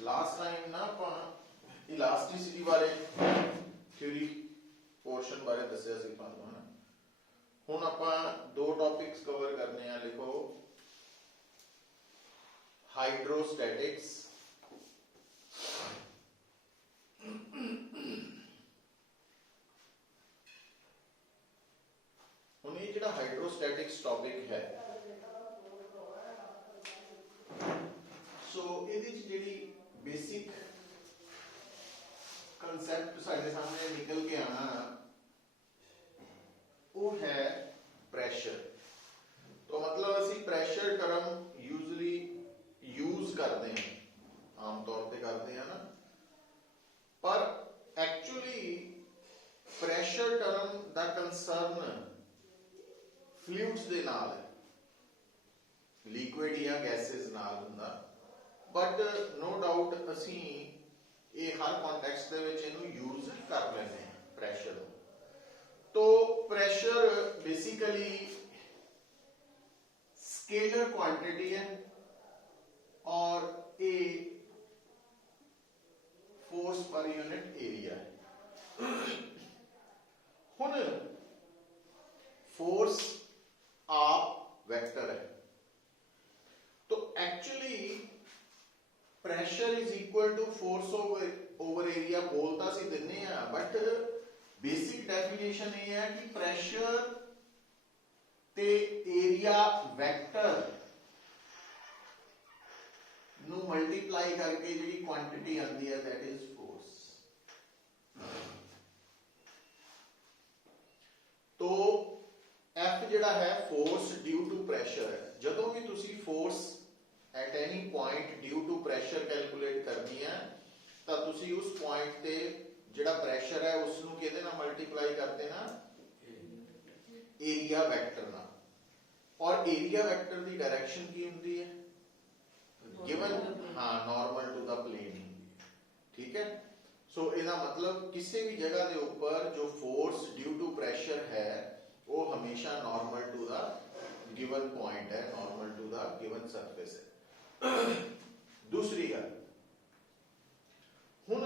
Last time ना आप elasticity बारे थ्योरी पोर्शन बारे दसिया सी तुहानू है ना। हुण आपां दो टॉपिक्स कवर करने हैं। लिखो हाइड्रोस्टैटिक्स हुण ये जिहड़ा हाइड्रोस्टैटिक्स टॉपिक है सो इहदे च जिहड़ी बेसिक कंसैप्ट साडे सामने निकल के आना वो है प्रेशर। तो मतलब असी प्रेशर टर्म यूजली यूज करते हैं, आमतौर पर करते हैं ना, पर एक्चुअली प्रेशर टर्म दा कंसर्न फ्लूइड्स दे नाल है, लिक्विड या गैसेस नाल हुंदा। बट नो डाउट असी ये हर कॉन्टेक्स्ट दे विच इहनूं यूज कर लेंदे हैं प्रेशर। तो प्रेशर बेसिकली स्केलर क्वांटिटी है और a force per unit area है। हुण फोर्स आप वेक्टर है, तो actually pressure is equal to force over area बोलता सी दिने हैं, बट बेसिक डेफिनेशन ये है कि प्रेशर ते एरिया वेक्टर नु मल्टीप्लाई करके जी क्वांटिटी आती है दैट इज फोर्स। तो F जिहड़ा है फोर्स ड्यू टू प्रेशर है। जदों भी तुसी force at any point due to pressure calculate करनी है तो तुसी उस पॉइंट ते जिहड़ा प्रेशर है उसनूं किहदे नाल मल्टीप्लाई कर देना, एरिया वेक्टर नाल। और एरिया वेक्टर की डायरेक्शन की हुंदी है गिवन, हाँ, नॉर्मल टू द प्लेन। ठीक है। सो इसका मतलब किसी भी जगह के ऊपर जो फोर्स ड्यू टू प्रेशर है वो हमेशा normal to the given point है, normal to the given surface है। दूसरी गल, हुण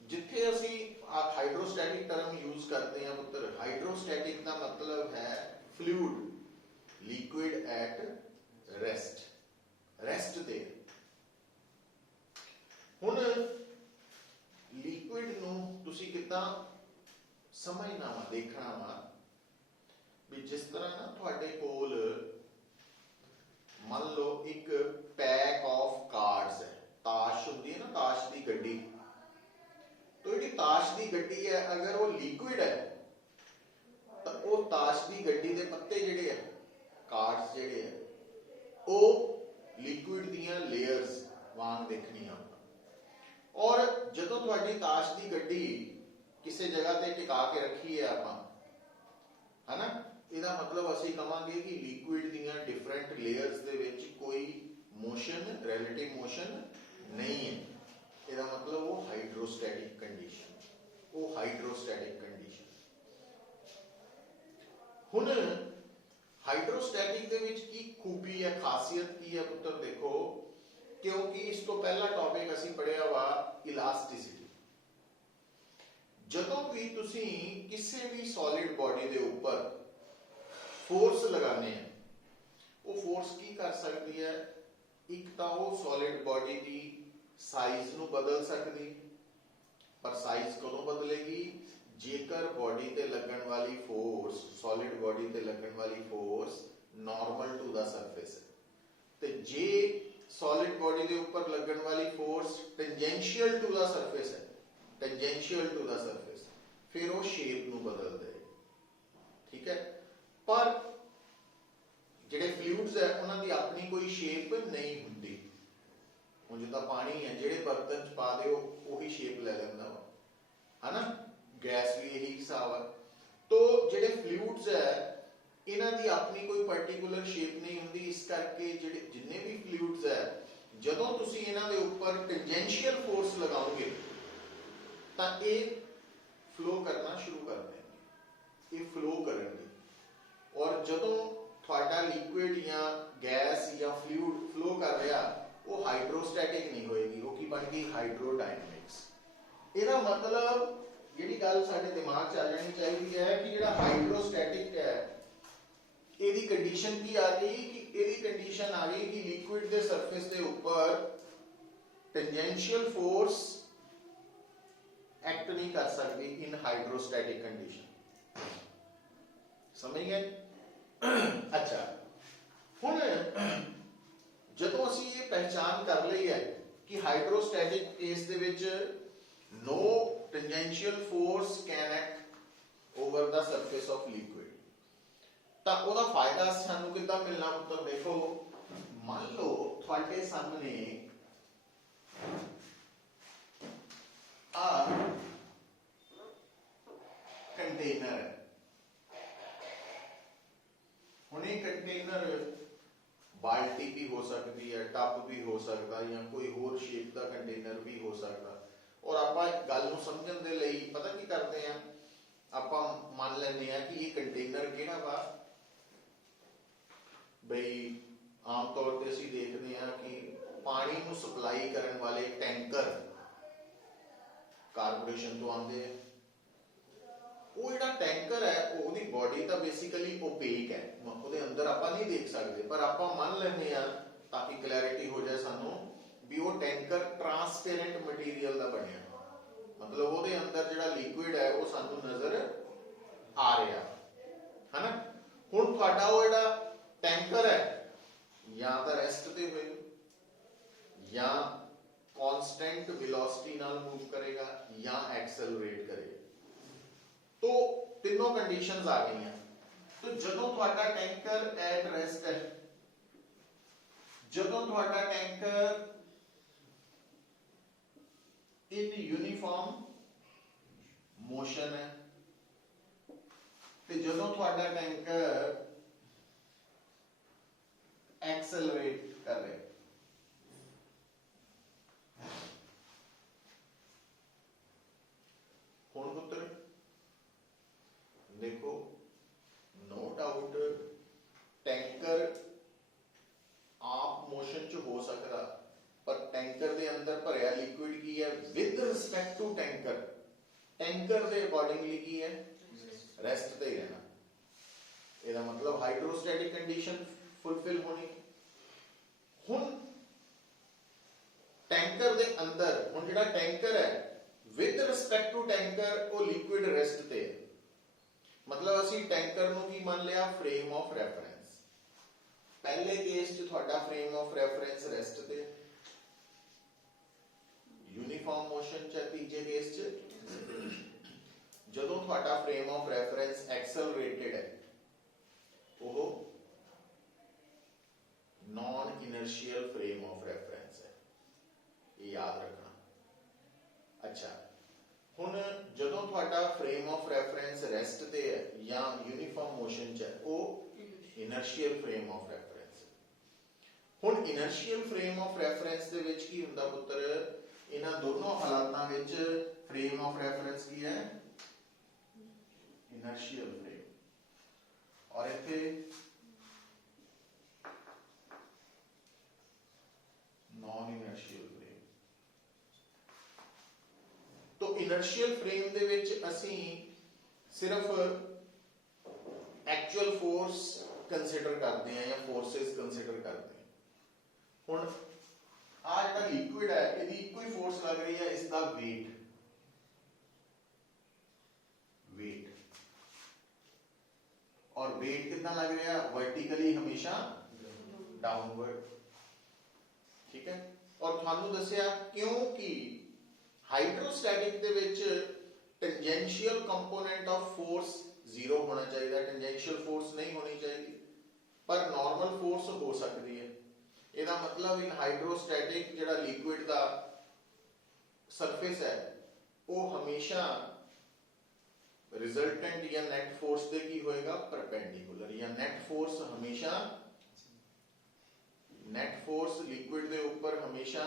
जिथे असी हाइड्रोस्टैटिक टर्म यूज करते हैं पुत्र, हाइड्रोस्टैटिक का मतलब है fluid, liquid at rest, rest दे। हुण लिक्विड नूं तुसी किदां समझना वा, देखना वा भी जिस तरह ना तुहाडे कोल मान लो एक पैक ऑफ कार्ड्स है, ताश होंदी है ना, ताश की गड्डी। तो जी ताश की गड्डी है अगर वो लिक्विड है तो वो ताश की गड्डी के पत्ते जिहड़े है, कार्ड्स जिहड़े है, वो लिक्विड दियां लेयर्स वांग दिखनी आ। और जदों तुहाडी ताश की गड्डी किसी जगह ते टिका के रखी है आपां, है ना, इसका मतलब असी कहांगे कि लिक्विड दियां डिफरेंट लेयर्स दे विच कोई मोशन, रिलेटिव मोशन नहीं है। इसका मतलब वो हाइड्रोस्टैटिक कंडीशन, वो हाइड्रोस्टैटिक कंडीशन। हुण हाइड्रोस्टैटिक दे विच की खूबी है, खासियत की है पुत्र, देखो, क्योंकि इस तो पहला टॉपिक असी पढ़िया वा इलास्टिसिटी। जदों भी तुसी किसी भी सॉलिड बॉडी दे ऊपर फोर्स लगाने हैं, वो फोर्स की कर सकती है, एक तो वो सॉलिड बॉडी की साइज नूं बदल सकती, पर साइज कदों बदलेगी जेकर बॉडी ते लगन वाली फोर्स, सॉलिड बॉडी ते लगन वाली force normal to the surface है। ते जे सॉलिड बॉडी के ऊपर लगन वाली force tangential to the surface है, टेंजेंशियल टू द सरफेस, फिर वो शेप नूं बदल दे। ठीक है। पर जिहड़े फ्लूइड्स है उन्हां दी अपनी कोई शेप नहीं हुंदी। हुण जिद्दां पानी है, जिहड़े बर्तन च पा दे उही शेप ले लैंदा वा, है ना, गैस भी यही हिसाब है। तो जिहड़े फ्लूइड्स है इन्हां दी अपनी कोई पर्टिकुलर शेप नहीं हुंदी, इस करके जिहड़े जिन्ने भी फ्लूइड्स है जदों तुसी इन्हां दे उपर टेंजेंशियल फोर्स लगाओगे तां ये फ्लो करना शुरू कर देंगे, ये फ्लो करेंगे। और जदों थोड़ा लिक्विड या गैस या फ्लूइड फ्लो कर रहा वो हाइड्रो हाइड्रोस्टैटिक नहीं होएगी, वो की बन गई हाइड्रोडायनेमिक्स। ਇਹਦਾ मतलब ਜਿਹੜੀ ਗੱਲ ਸਾਡੇ ਦਿਮਾਗ 'ਚ ਆ ਜਾਣੀ ਚਾਹੀਦੀ ਹੈ ਕਿ ਜਿਹੜਾ ਹਾਈਡਰੋਸਟੈਟਿਕ ਹੈ ਇਹਦੀ ਕੰਡੀਸ਼ਨ ਕੀ ਆ ਗਈ ਕਿ ਇਹਦੀ ਕੰਡੀਸ਼ਨ ਆ ਗਈ ਕਿ ਲਿਕੁਇਡ ਦੇ ਸਰਫੇਸ ਦੇ ਉੱਪਰ ਟੈਂਜੈਂਸ਼ੀਅਲ ਫੋਰਸ ਐਕਟ ਨਹੀਂ ਕਰ ਸਕਦੀ ਇਨ ਹਾਈਡਰੋਸਟੈਟਿਕ ਕੰਡੀਸ਼ਨ। ਸਮਝ ਗਏ? ਅੱਛਾ, ਹੁਣ ਜਦੋਂ ਅਸੀਂ ਇਹ ਪਹਿਚਾਨ ਕਰ ਲਈ ਹੈ ਕਿ ਹਾਈਡਰੋਸਟੈਟਿਕ ਕੇਸ ਦੇ ਵਿੱਚ no tangential force can act over the surface of liquid, ਤਾਂ ਉਹਦਾ ਫਾਇਦਾ ਸਾਨੂੰ ਕਿੱਦਾਂ ਮਿਲਣਾ ਪੁੱਤਰ? ਦੇਖੋ, ਮੰਨ ਲਓ ਤੁਹਾਡੇ ਸਾਹਮਣੇ ਆ ਕੰਟੇਨਰ ਹੈ। ਹੁਣ ਇਹ ਕੰਟੇਨਰ ਬਾਲਟੀ भी हो सकती है, टब भी हो सकता है, या कोई होर शेप का कंटेनर भी हो सकता। और ਆਪਾਂ ਗੱਲ ਨੂੰ ਸਮਝਣ ਦੇ ਲਈ ਪਤਾ ਕੀ ਕਰਦੇ ਆ, ਆਪਾਂ ਮੰਨ ਲੈਂਦੇ ਆ ਕਿ ਇਹ ਕੰਟੇਨਰ ਕਿਹੜਾ ਵਾ ਬਈ ਆਮ ਤੌਰ ਤੇ ਅਸੀਂ ਦੇਖਦੇ ਆ ਕਿ ਪਾਣੀ ਨੂੰ ਸਪਲਾਈ ਕਰਨ ਵਾਲੇ ਟੈਂਕਰ ਕਾਰਪੋਰੇਸ਼ਨ ਤੋਂ ਆਉਂਦੇ ਆ। ਉਹ ਜਿਹੜਾ ਟੈਂਕਰ ਹੈ ਉਹਦੀ ਬੋਡੀ ਤਾਂ ਬੇਸਿਕਲੀ ਓਪੇਕ ਹੈ, ਉਹਦੇ ਅੰਦਰ ਆਪਾਂ ਨਹੀਂ ਦੇਖ ਸਕਦੇ, ਪਰ ਆਪਾਂ ਮੰਨ ਲੈਂਦੇ ਆ ਤਾਂ ਕਿ ਕਲੈਰਿਟੀ ਹੋ ਜਾਏ ਸਾਨੂੰ ਵੀ ਉਹ ਟੈਂਕਰ ਟ੍ਰਾਂਸਪੇਰੈਂਟ ਮਟੀਰੀਅਲ ਦਾ ਬਣਿਆ, ਮਤਲਬ ਉਹਦੇ ਅੰਦਰ ਜਿਹੜਾ ਲਿਕੁਇਡ ਹੈ ਉਹ ਸਾਨੂੰ ਨਜ਼ਰ ਆ ਰਿਹਾ ਹੈ ਨਾ। ਹੁਣ ਤੁਹਾਡਾ ਉਹ ਜਿਹੜਾ ਟੈਂਕਰ ਹੈ ਜਾਂ ਤਾਂ ਰੈਸਟ ਤੇ ਹੋਏਗਾ ਜਾਂ ਕਾਂਸਟੈਂਟ ਵੈਲੋਸਿਟੀ ਨਾਲ ਮੂਵ ਕਰੇਗਾ ਜਾਂ ਐਕਸਲਰੇਟ ਕਰੇਗਾ। तो तीनों कंडीशंस आ गई हैं। तो ਜਦੋਂ ਤੁਹਾਡਾ ਟੈਂਕਰ ਐਟ ਰੈਸਟ ਹੈ, ਜਦੋਂ ਤੁਹਾਡਾ ਟੈਂਕਰ in uniform motion है, ਤੇ ਜਦੋਂ ਤੁਹਾਡਾ ਟੈਂਕਰ ਐਕਸਲਰੇਟ ਕਰ ਰਿਹਾ। ਹੁਣ ਪੁੱਤਰ देखो, नो डाउट टैंकर आप मोशन च हो सकता, पर टैंकर दे अंदर भरिया लिक्विड की है with respect to tanker, tanker दे अकॉर्डिंगली की है रेस्ट ते ही रहना। ਇਹਦਾ मतलब हाइड्रोस्टैटिक कंडीशन फुलफिल होनी। हुन टैंकर दे अंदर हुन जिहड़ा टैंकर है विद रिस्पेक्ट टू टैंकर वो लिक्विड रेस्ट ते है, मतलब ਅਸੀਂ ਟੈਂਕਰ ਨੂੰ ਕੀ ਮੰਨ ਲਿਆ? Frame of reference. ਪਹਿਲੇ ਕੇਸ 'ਚ ਤੁਹਾਡਾ ਫਰੇਮ ਆਫ ਰੈਫਰੈਂਸ ਰੈਸਟ ਤੇ, ਯੂਨੀਫਾਰਮ ਮੋਸ਼ਨ 'ਚ, ਤੀਜੇ ਕੇਸ 'ਚ ਜਦੋਂ ਤੁਹਾਡਾ ਫਰੇਮ ਆਫ ਰੈਫਰੈਂਸ ਐਕਸਲਰੇਟਡ ਹੈ ਉਹ ਨॉन ਇਨਰਸ਼ੀਅਲ ਫਰੇਮ ਆਫ ਰੈਫਰੈਂਸ ਹੈ, ਇਹ ਯਾਦ ਰੱਖਣਾ। ਅੱਛਾ, ਹੁਣ ਜਦੋਂ ਤੁਹਾਡਾ ਫਰੇਮ ਆਫ ਰੈਫਰੈਂਸ ਰੈਸਟ ਤੇ ਹੈ ਜਾਂ ਯੂਨੀਫਾਰਮ ਮੋਸ਼ਨ 'ਚ ਹੈ ਉਹ ਇਨਰਸ਼ੀਅਲ ਫਰੇਮ ਆਫ ਰੈਫਰੈਂਸ। ਹੁਣ ਇਨਰਸ਼ੀਅਲ ਫਰੇਮ ਆਫ ਰੈਫਰੈਂਸ ਦੇ ਵਿੱਚ ਕੀ ਹੁੰਦਾ ਪੁੱਤਰ? ਇਹਨਾਂ ਦੋਨੋਂ ਹਾਲਾਤਾਂ ਵਿੱਚ ਫਰੇਮ ਆਫ ਰੈਫਰੈਂਸ ਕੀ ਹੈ? Inertial frame. ਔਰ ਇੱਥੇ नॉन इनर्शियल फ्रेम। तो इनर्शियल फ्रेम दे विच असीं सिर्फ एक्चुअल फोर्स कंसिडर करते हैं या फोर्सेस कंसिडर करते हैं। हुण आ जिहड़ा लिक्विड है इहदी इक्को ही फोर्स लग रही है, इसका वेट और वेट कितना लग रहा है? वर्टिकली हमेशा डाउनवर्ड। ठीक है, और थानू दसिया क्योंकि hydrostatic they which tangential component of force zero होना चाहिए, टेंजेंशियल फोर्स नहीं होनी चाहिए, पर नॉर्मल फोर्स हो सकती है। ਇਹਦਾ मतलब इन हाइड्रोस्टैटिक ਜਿਹੜਾ लिक्विड ਦਾ सरफेस है वो हमेशा रिजल्टेंट या नेट फोर्स ਦੇ ਕੀ ਹੋਏਗਾ? परपेंडिकुलर, या नेट फोर्स हमेशा नेट फोर्स लिक्विड दे ऊपर हमेशा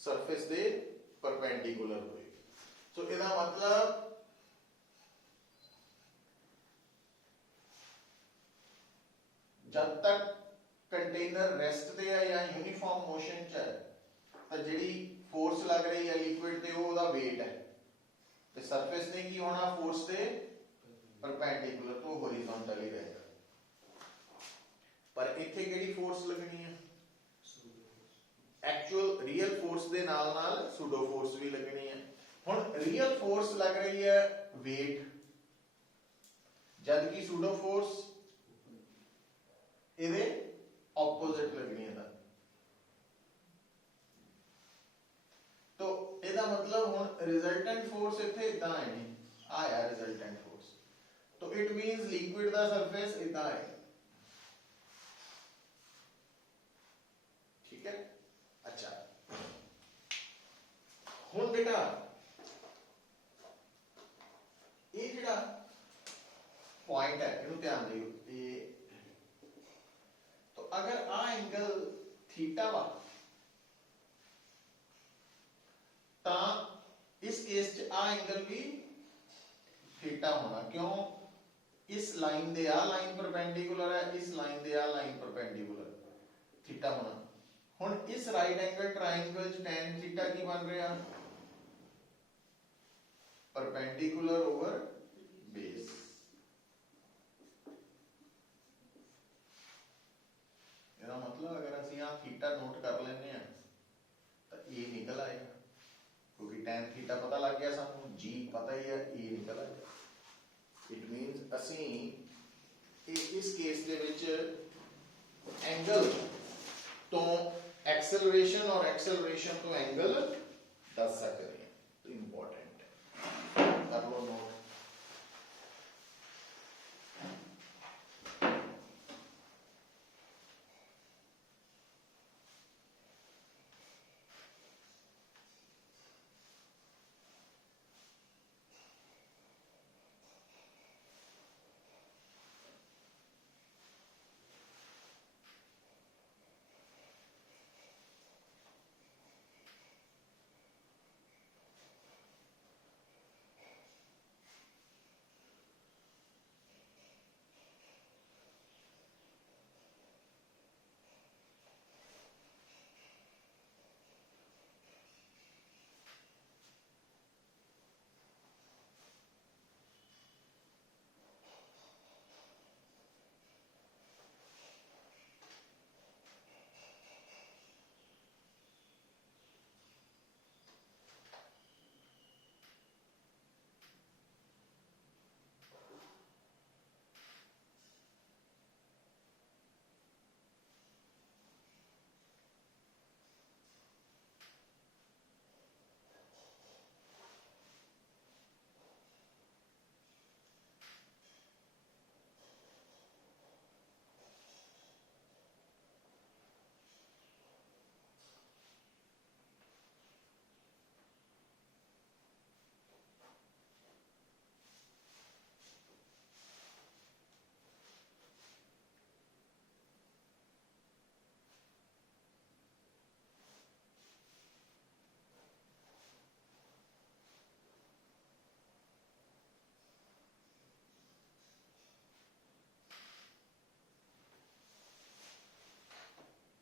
सरफेस दे परपेंडिकुलर होए। सो इसका मतलब जब तक कंटेनर रेस्ट ते है या यूनिफॉर्म मोशन च है लग रही है लिक्विड ते ओदा वेट है ते सरफेस ने की होना फोर्स ते परपेंडिकुलर तो हॉरिजॉन्टल ही रहेगा पर इत्थे केड़ी फोर्स लगनी है एक्चुअल रियल फोर्स दे नाल नाल सूडो फोर्स भी लगनी है हुण रियल फोर्स लग रही है वेट जबकि सूडो फोर्स इहदे ऑपोजिट लगनी है तो ਇਹਦਾ मतलब ਹੁਣ रिजल्टेंट फोर्स ਇੱਥੇ ਇਦਾਂ ਹੈ ਨਹੀਂ ਆਇਆ रिजल्टेंट फोर्स तो it means liquid the surface ਇਦਾਂ है ठीक है अच्छा ਹੁਣ बेटा ਇਹ ਜਿਹੜਾ पॉइंट है ਇਹਨੂੰ ਧਿਆਨ ਦਿਓ ਇਹ तो अगर आ एंगल थीटा वा ता इस केस च आ एंगल भी थीटा होना क्यों इस लाइन दे आ लाइन परपेंडिकुलर है इस लाइन दे आ लाइन परपेंडिकुलर थीटा होना हुन इस राइट एंगल ट्रायंगल च tan थीटा की बन रहा परपेंडिकुलर ओवर बेस ਇਹਦਾ मतलब अगर ਅਸੀਂ ਆ थीटा नोट कर लेने हैं तो ये निकल आएगा क्योंकि tan थीटा पता लग गया सानू g पता ही है e निकल आया इट मींस ਅਸੀਂ इस केस ਦੇ ਵਿੱਚ एंगल तो एक्सेलरेशन और एक्सेलरेशन तो एंगल दस सकते हैं तो इंपॉर्टेंट है कर लो नोट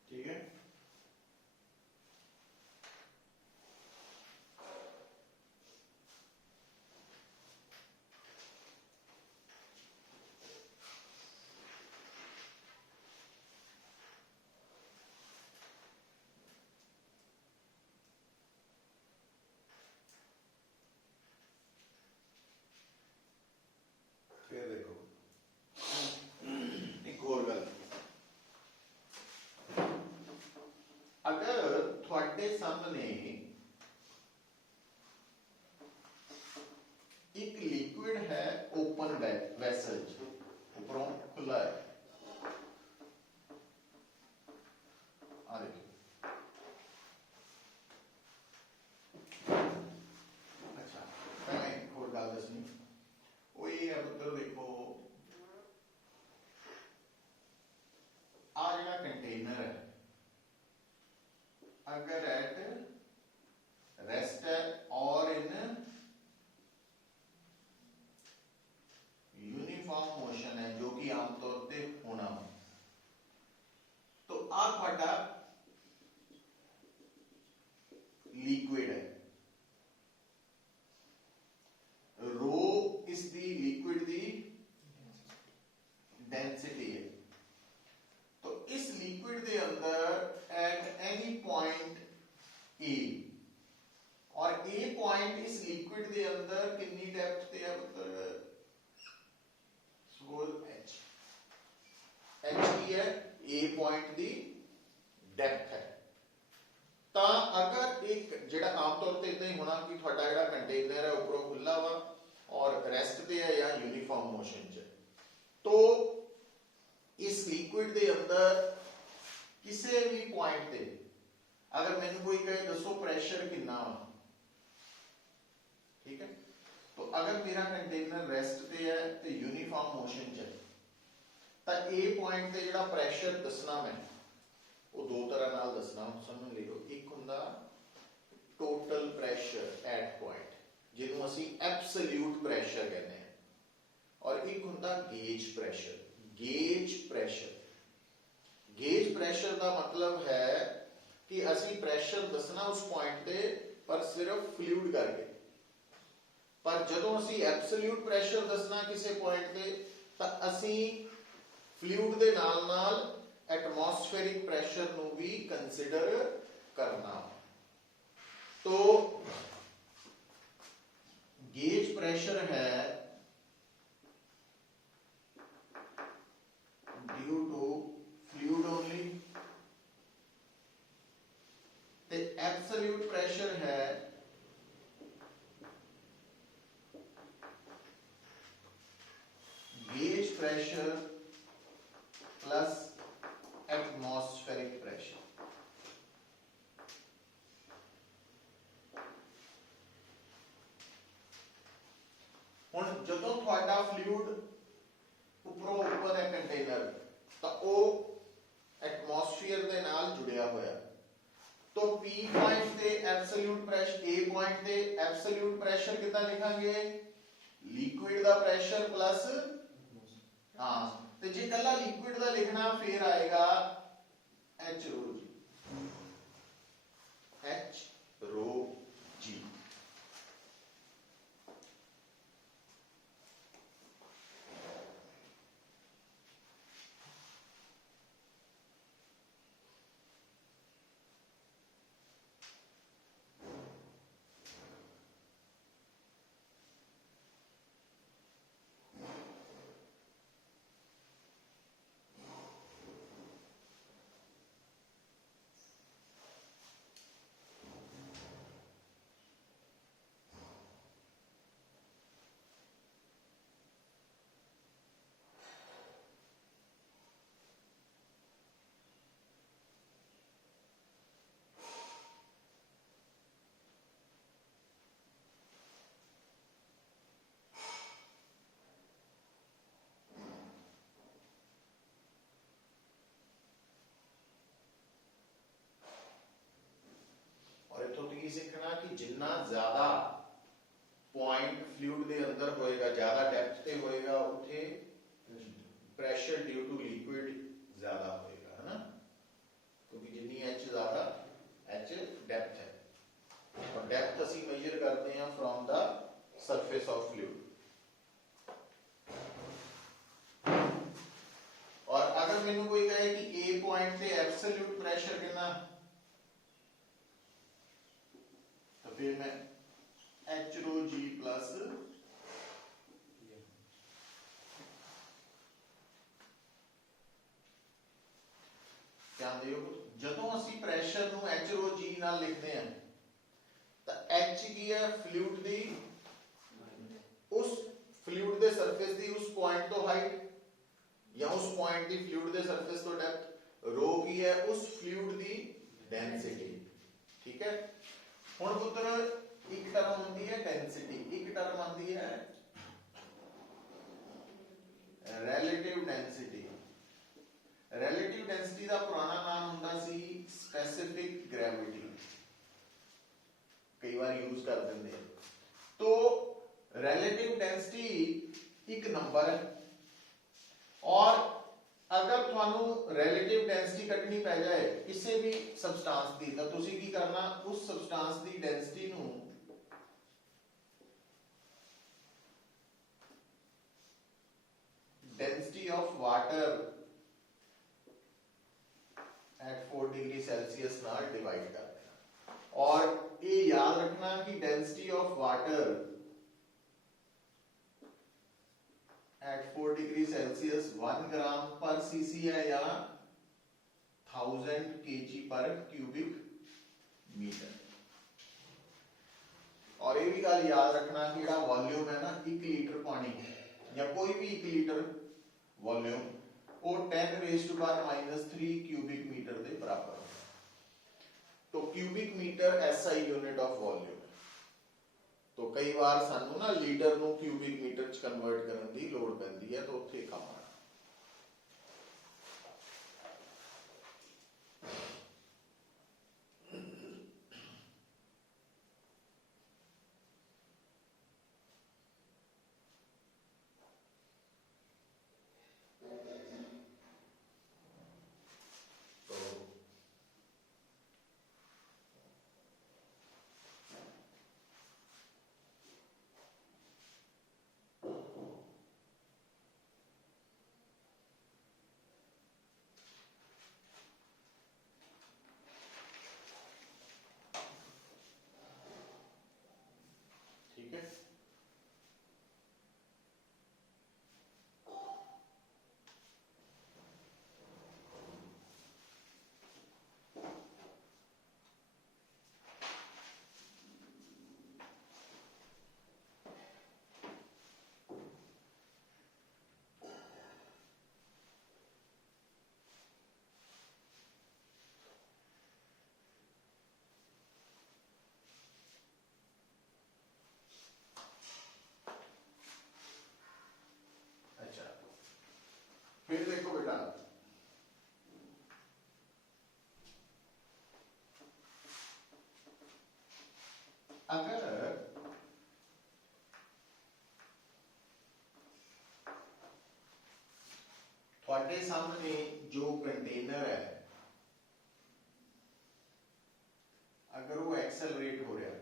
ठीक है फिर देखो एक और गल अगर थोड़े सामने एक लिक्विड है ओपन वेसल ऊपरों खुला है आ देखिए अच्छा पहले एक और गल दसनी वो ये है पुत्र देखो आ जड़ा कंटेनर है अगर एट ਅੰਦਰ ਕਿੰਨੀ ਡੈਪਥ ਤੇ ਹੈ ਪੁੱਤਰ? ਸਪੋਜ਼ h ਕੀ ਹੈ? a ਪੁਆਇੰਟ ਦੀ ਡੈਪਥ ਹੈ। ਤਾਂ ਅਗਰ ਇੱਕ ਜਿਹੜਾ ਆਮ ਤੌਰ ਤੇ ਇਦਾਂ ਹੀ ਹੋਣਾ ਕਿ ਤੁਹਾਡਾ ਜਿਹੜਾ ਕੰਟੇਨਰ ਹੈ ਉੱਪਰੋਂ ਖੁੱਲਾ ਵਾ ਔਰ ਰੈਸਟ ਤੇ ਹੈ ਜਾਂ यूनिफॉर्म मोशन ਚ, तो इस लिक्विड ਦੇ ਅੰਦਰ ਕਿਸੇ ਵੀ ਪੁਆਇੰਟ ਤੇ अगर मैंने कोई कहे दसो प्रेशर कितना वा, ठीक है, तो अगर मेरा कंटेनर रेस्ट ते है तो यूनिफॉर्म मोशन च तो ए पॉइंट ते जेड़ा प्रेशर दसना मैं वो दो तरह नाल दसना, समझ लियो। एक हुंदा टोटल प्रेशर एट पॉइंट जिन्हों असी एब्सोल्यूट प्रेशर कहते हैं, और एक हुंदा gauge pressure. Gauge pressure, gauge pressure का मतलब है कि असी प्रेशर दसना उस पॉइंट ते पर सिर्फ फ्लूइड करके, पर जदों असी एब्सोल्यूट प्रेशर दसना किसी पॉइंट ते तां असी फ्लूइड दे नाल नाल एटमॉस्फेरिक प्रेशर नूं भी कंसीडर करना। तो गेज प्रेशर है due to fluid only, absolute pressure है gauge pressure plus atmospheric pressure. हुण जदों तुहाडा फ्लूइड उपरों ऊपर है कंटेनर तो वो एटमॉस्फेयर दे नाल जुड़िया होया, तो P पॉइंट ते एब्सोल्यूट प्रेशर, A पॉइंट ते एब्सोल्यूट प्रेशर कितना लिखांगे? लिक्विड दा प्रेशर प्लस, हां ते जे कल्ला लिक्विड दा लिखना फिर आएगा H रो G, H रो G। सीखना कि जिन्ना ज्यादा पॉइंट फ्लूइड दे अंदर होएगा, ज्यादा डेप्थ ते होएगा, उथे प्रेशर ड्यू टू लिक्विड ज्यादा होएगा, है ना, क्योंकि जिन्नी एच ज्यादा, एच डेप्थ है, और डेप्थ असी मेजर करते हैं from the surface of fluid. और अगर मैंने कोई कहे कि ए पॉइंट पे एब्सोल्यूट प्रेशर कितना, तो फिर मैं एच रो जी प्लस ध्यान दियो, जदों असी प्रेशर नूं एच रो जी नाल लिखते हैं तो एच की है फ्लूइड दी, उस फ्लूइड दे सरफेस दी उस पॉइंट तो हाइट या उस पॉइंट दी फ्लूइड दे सरफेस तो डेप्थ, रो की है उस फ्लूइड दी डेंसिटी। ठीक है, हुण पुत्र एक टर्म होती है डेंसिटी, एक टर्म आती है रिलेटिव डेंसिटी। रिलेटिव डेंसिटी का पुराना नाम होता सी स्पेसिफिक ग्रेविटी, कई बार यूज कर देंगे। तो रिलेटिव डेंसिटी एक नंबर है, और अगर थानू रिलेटिव डेंसिटी कटनी पै जाए किसी भी सबस्टांस की, तो तुसी की करना, उस सबस्टांस की डेंसिटी नू density of water at 4 degree Celsius नाल डिवाइड कर देना। और ये याद रखना कि density of water at 4 degree Celsius 1 ग्राम पर सीसी है या 1000 kg पर क्यूबिक मीटर। और ये भी गल याद रखना कि जो वॉल्यूम है ना 1 लीटर पानी या कोई भी 1 लीटर वॉल्यूम वो 10⁻³ क्यूबिक मीटर के बराबर है। तो cubic metre SI unit of volume. तो कई बार सानू ना लीटर नू क्यूबिक मीटर च कन्वर्ट करने की लोड़ पैंदी है, तो उत्थे काम आना। ठीक है। अच्छा, फिर देखो बेटा, अगर थोड़े सामने जो कंटेनर है अगर वो एक्सेलरेट हो रहा है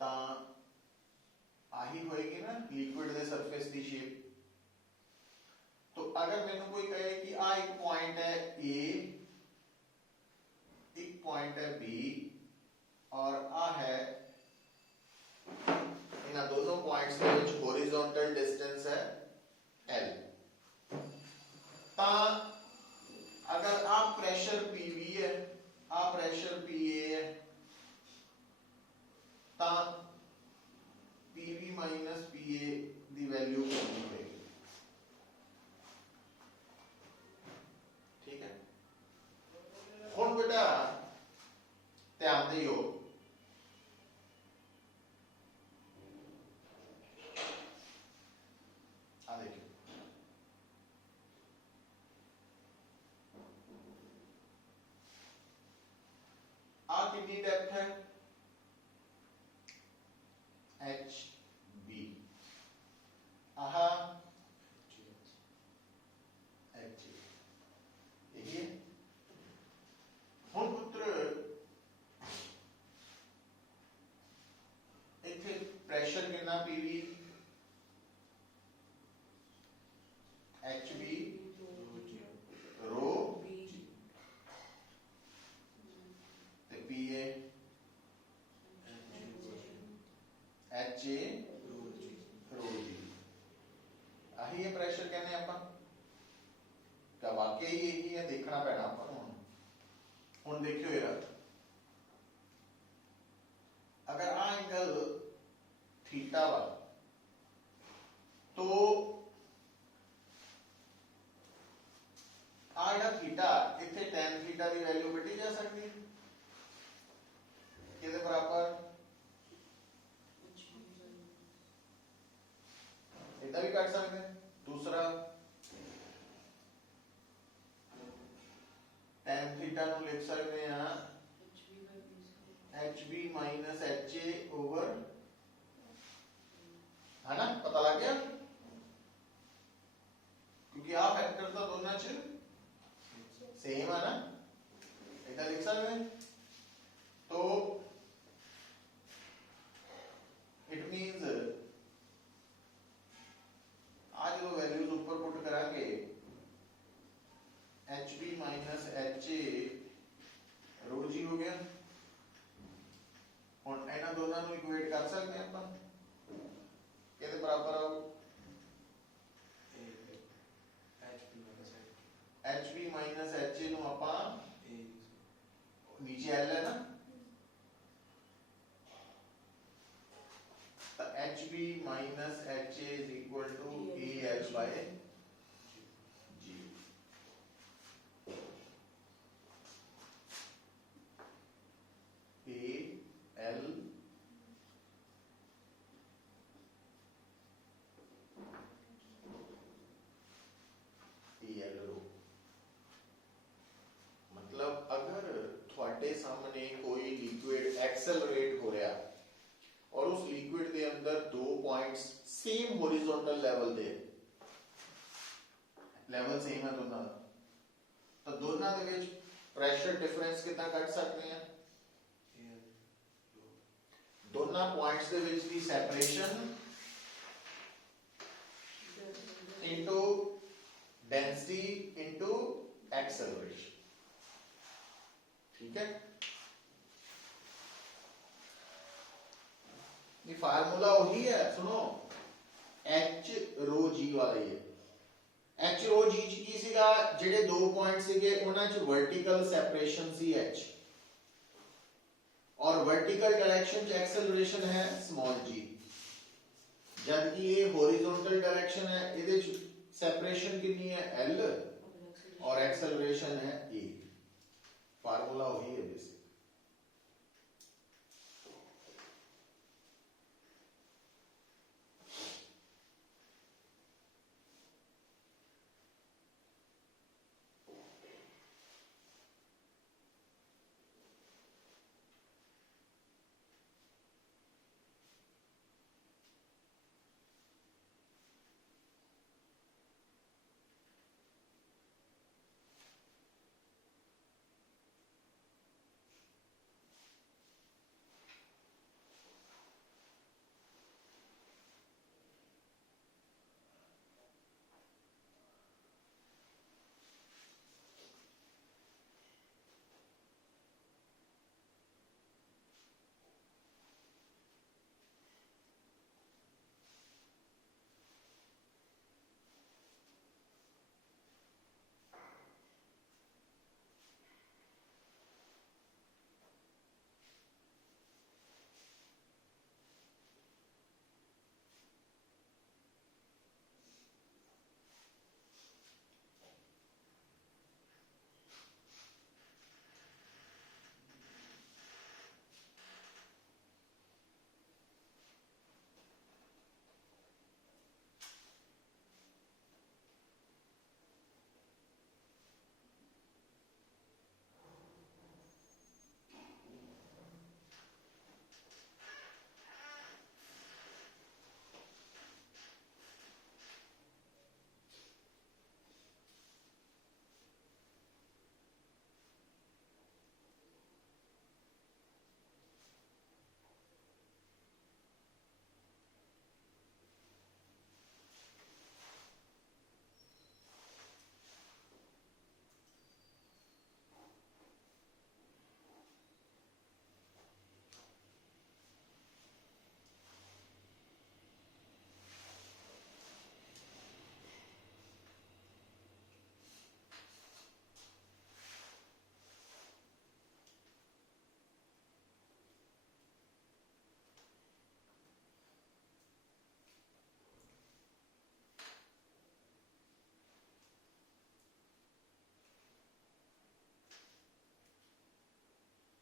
तो आही होएगी ना लिक्विड के सरफेस की शेप। तो अगर मैंने कोई कहे कि आ एक पॉइंट है ए, एक पॉइंट है बी और आ है इन दोनों पॉइंट्स के बीच हॉरिजॉन्टल डिस्टेंस है एल। ता अगर आ प्रेशर पीवी है, आ प्रेशर पीए है, ता पीवी माइनस पीए दी वैल्यू कितनी होगी? ठीक है। हुण बेटा ध्यान दियो, आ देखियो आ कितनी डेप्थ है एच बी, आहा एच यही है। हुण पुत्र इत्थे प्रेशर कितना पीवी एच बी रो ते पी ए एच ए रो जी। आही है प्रेशर कहने आपां। क्या वाकई यही है? देखना पैना आपां नूं। हुण देखियो यार, अगर आ एंगल थीटा वा तो आ जेड़ा थीटा इत्थे tan थीटा की वैल्यू कटी जा सकती है किहदे बराबर? इतना भी कट सकते हैं। दूसरा tan थीटा को लिख सकते हैं H B minus H A over, है ना? पता लग गया? क्योंकि आ फैक्टर तो दोनों च सेम है ना, इतना लिख सकते हैं। तो इट मीन्स आज जो वैल्यूज ऊपर पुट करांगे H B minus H A नीचे एल है ना, तो H B minus H A is equal to A L by G. A L मतलब अगर थोड़े सामने कोई लिक्विड एक्सेलरेट हो रहा और उस लिक्विड के अंदर दो पॉइंट्स सेम हॉरिजॉन्टल लेवल दे, लेवल सेम है दोनों का, तो दोनों के बीच प्रेशर डिफरेंस कितना कट सकते हैं? दोनों पॉइंट्स के बीच की separation into density into acceleration. ठीक है, ये फार्मूला वही है, सुनो, एच रो जी वाला ही है। एच रो जी की सीगा जेडे दो पॉइंट सीगे उन्हां च वर्टिकल सेपरेशन सी एच और वर्टिकल डायरेक्शन च एक्सेलरेशन है स्मॉल जी, जबकि ये हॉरिजॉन्टल डायरेक्शन है, ਇਹਦੇ ਚ सेपरेशन कितनी है एल और एक्सेलरेशन है ए। फार्मूला वही है बेसिक।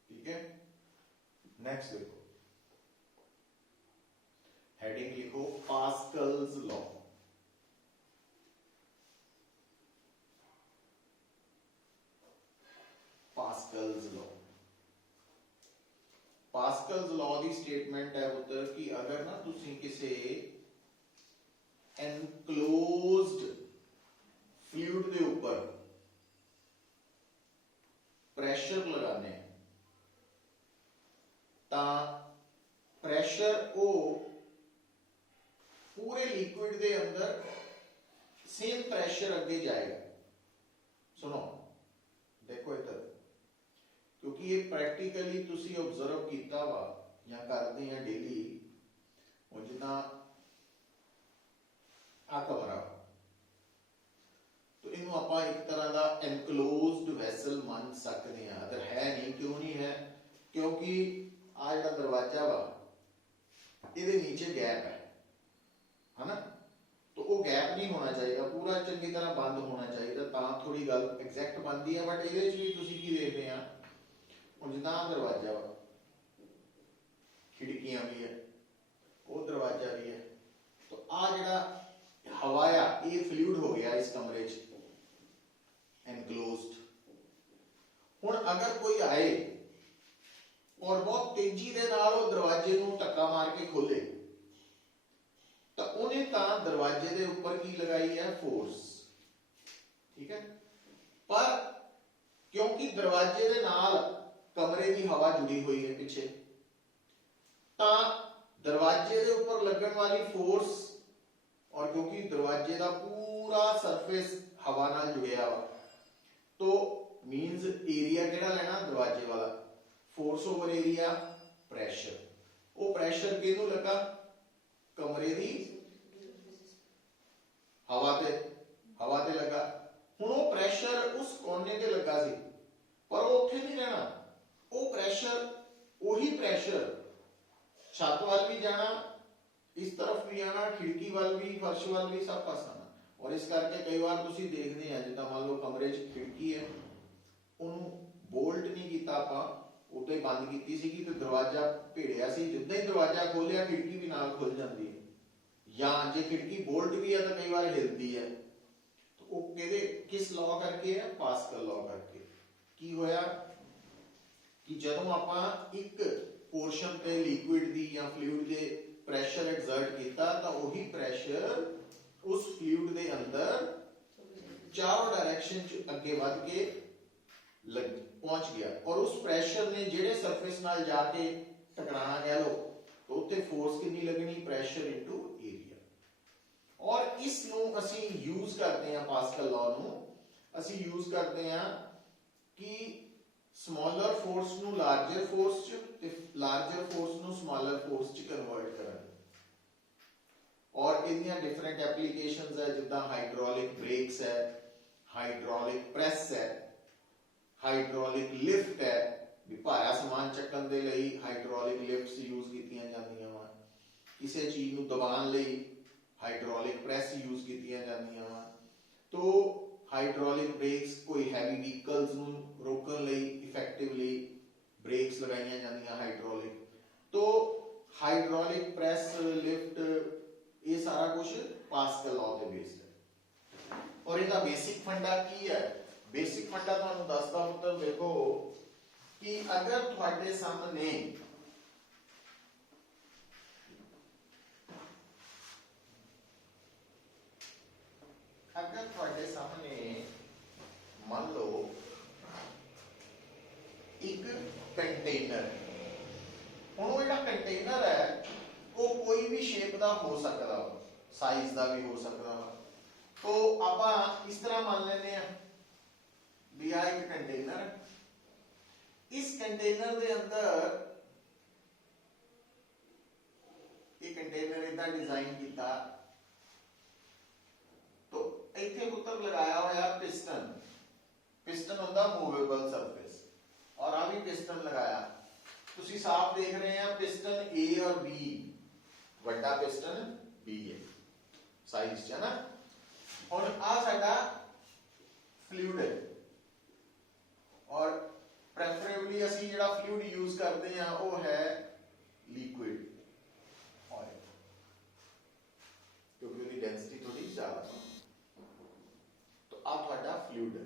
ठीक है, नेक्स्ट देखो, हेडिंग लिखो Pascal's law. Pascal's law, Pascal's law की स्टेटमेंट है पुत्र कि अगर ना तुसी किसी एनक्लोज्ड फ्लूइड के ऊपर प्रेशर लगाने ता प्रेशर ओ पूरे लिक्विड के अंदर सेम प्रेशर अगे जाएगा। सुनो देखो इधर, क्योंकि ये प्रैक्टिकली तुसी ऑब्जर्व किया वा या करते हैं डेली, और जितना आ कमरा तो इन ਨੂੰ ਆਪਾਂ ਇੱਕ ਤਰ੍ਹਾਂ ਦਾ ਐਨਕਲੋਜ਼ਡ ਵੈਸਲ ਮੰਨ ਸਕਦੇ ਹਾਂ। ਅਗਰ ਹੈ ਨਹੀਂ, ਕਿਉਂ ਨਹੀਂ ਹੈ? ਕਿਉਂਕਿ ਆ ਜਿਹੜਾ ਦਰਵਾਜ਼ਾ ਵਾ ਇਹਦੇ ਨੀਚੇ ਗੈਪ ਹੈ ਹਨਾ, तो वो गैप नहीं होना चाहिए, पूरा चंगी तरह बंद होना चाहिए, ਤਾਂ थोड़ी गल एग्जैक्ट बनती है। बट ਇਹਦੇ ਚ ਵੀ ਤੁਸੀਂ ਕੀ ਦੇਖਦੇ ਆ, ਹੁਣ ਜਿੱਦਾਂ ਦਰਵਾਜ਼ਾ ਵਾ, खिड़कियां भी है, वो दरवाजा भी है, तो आ ਜਿਹੜਾ हवा आ ये फ्लूइड हो गया इस कमरे च एनक्लोज्ड। ਹੁਣ अगर कोई आए और बहुत तेजी ਦੇ ਨਾਲ ਉਹ ਦਰਵਾਜ਼ੇ ਨੂੰ ਧੱਕਾ ਮਾਰ ਕੇ ਖੋਲੇ ਤਾਂ ਉਹਨੇ ਤਾਂ ਦਰਵਾਜ਼ੇ ਦੇ ਉੱਪਰ ਕੀ ਲਗਾਈ ਹੈ? ਫੋਰਸ। ਠੀਕ ਹੈ, ਪਰ ਕਿਉਂਕਿ ਦਰਵਾਜ਼ੇ ਦੇ ਨਾਲ ਕਮਰੇ ਦੀ ਹਵਾ ਜੁੜੀ ਹੋਈ ਹੈ ਪਿੱਛੇ, ਤਾਂ ਦਰਵਾਜ਼ੇ ਦੇ ਉੱਪਰ ਲੱਗਣ ਵਾਲੀ ਫੋਰਸ और क्योंकि दरवाजे का पूरा सरफेस हवा नाल जुड़िया वा, तो मीन्स एरिया केड़ा लेना? दरवाजे वाला। फोर्स ओवर एरिया प्रेशर, वो प्रेशर किहनूं लगा? कमरे दी हवा ते लगा। हुण वो प्रेशर उस कोने ते लगा सी, पर वो उत्थे नहीं रहना, वो प्रेशर वही प्रेशर छत वाल भी जाना, इस तरफ भी आना, खिड़की वाल भी, फर्श वाल भी, सब पास आना। और इस करके कई बार तुसीं देखदे आ जिद्दां मान लो कमरे च खिड़की है, उहनूं बोल्ट नहीं कीता आपां, उत्ते बंद कीती सीगी ते दरवाजा भेड़िया सी, जिद्दां ही दरवाजा खोलिया खिड़की भी नाल खुल जांदी है। या जे खिड़की बोल्ट भी है तो कई बार हिलदी है, तो वो किहदे किस लॉ करके है? पास्कल लॉ करके। की होया कि जदों आपां एक पोर्शन ते लिक्विड दी या फ्लूइड दे प्रेशर एक्सर्ट किया तो वही प्रेशर उस फ्लूइड के अंदर चारों डायरेक्शन च अगे बढ़ के पहुंच गया, और उस प्रेशर ने जेड़े सरफेस नाल जाके टकराना कह लो, तो उत्ते फोर्स कितनी लगनी? Pressure into area. और इस नूं असी यूज करते हैं, पास्कल लॉ नूं असी यूज करते हैं कि स्मॉलर फोर्स नूं लार्जर फोर्स च ते लार्जर फोर्स नूं स्मॉलर फोर्स च कन्वर्ट करन। और इनदियां डिफरेंट एप्लीकेशंस है, जिद्दां हाइड्रोलिक ब्रेक्स है, हाइड्रोलिक प्रेस है, हाइड्रोलिक लिफ्ट है, भी भारा समान चक्कण दे लई हाइड्रोलिक लिफ्ट्स यूज कीतियां जांदियां वा, किसी चीज नूं दबाउण लई हाइड्रोलिक प्रेस यूज कीतियां जांदियां वा। तो हाइड्रोलिक ब्रेक्स कोई हैवी व्हीकल्स नूं रोकण लई इफेक्टिवली ब्रेक्स लगाइयां जांदियां हाइड्रोलिक। तो हाइड्रोलिक प्रेस, लिफ्ट, ये सारा कुछ पास्कल लॉ ते बेस्ड है। और इहदा बेसिक फंडा की है? बेसिक फंडा तुहानूं दसदा पुत्तर देखो कि अगर तुहाडे सामने मान लो एक कंटेनर, हुण वो जिहड़ा कंटेनर है वो कोई भी शेप का हो सकता, साइज का भी हो सकता। तो आपां इस तरह मान लेने भी आ एक कंटेनर, इस कंटेनर के अंदर एक कंटेनर इदा डिजाइन किया, तो इत्थे पुत्तर लगाया होया पिस्टन। पिस्टन होंदा मूवेबल सरफेस, और आ भी पिस्टन लगाया, तुसी साफ देख रहे हैं पिस्टन ए और बी, वड्डा पिस्टन बी है साइज च ना। और आ साडा फ्लूइड है, और प्रेफरेबली असी जिहड़ा फ्लूइड यूज करते हैं वो है लिक्विड ऑयल, क्योंकि उसकी डेंसिटी थोड़ी ज्यादा। तो आ तुहाडा फ्लूइड है।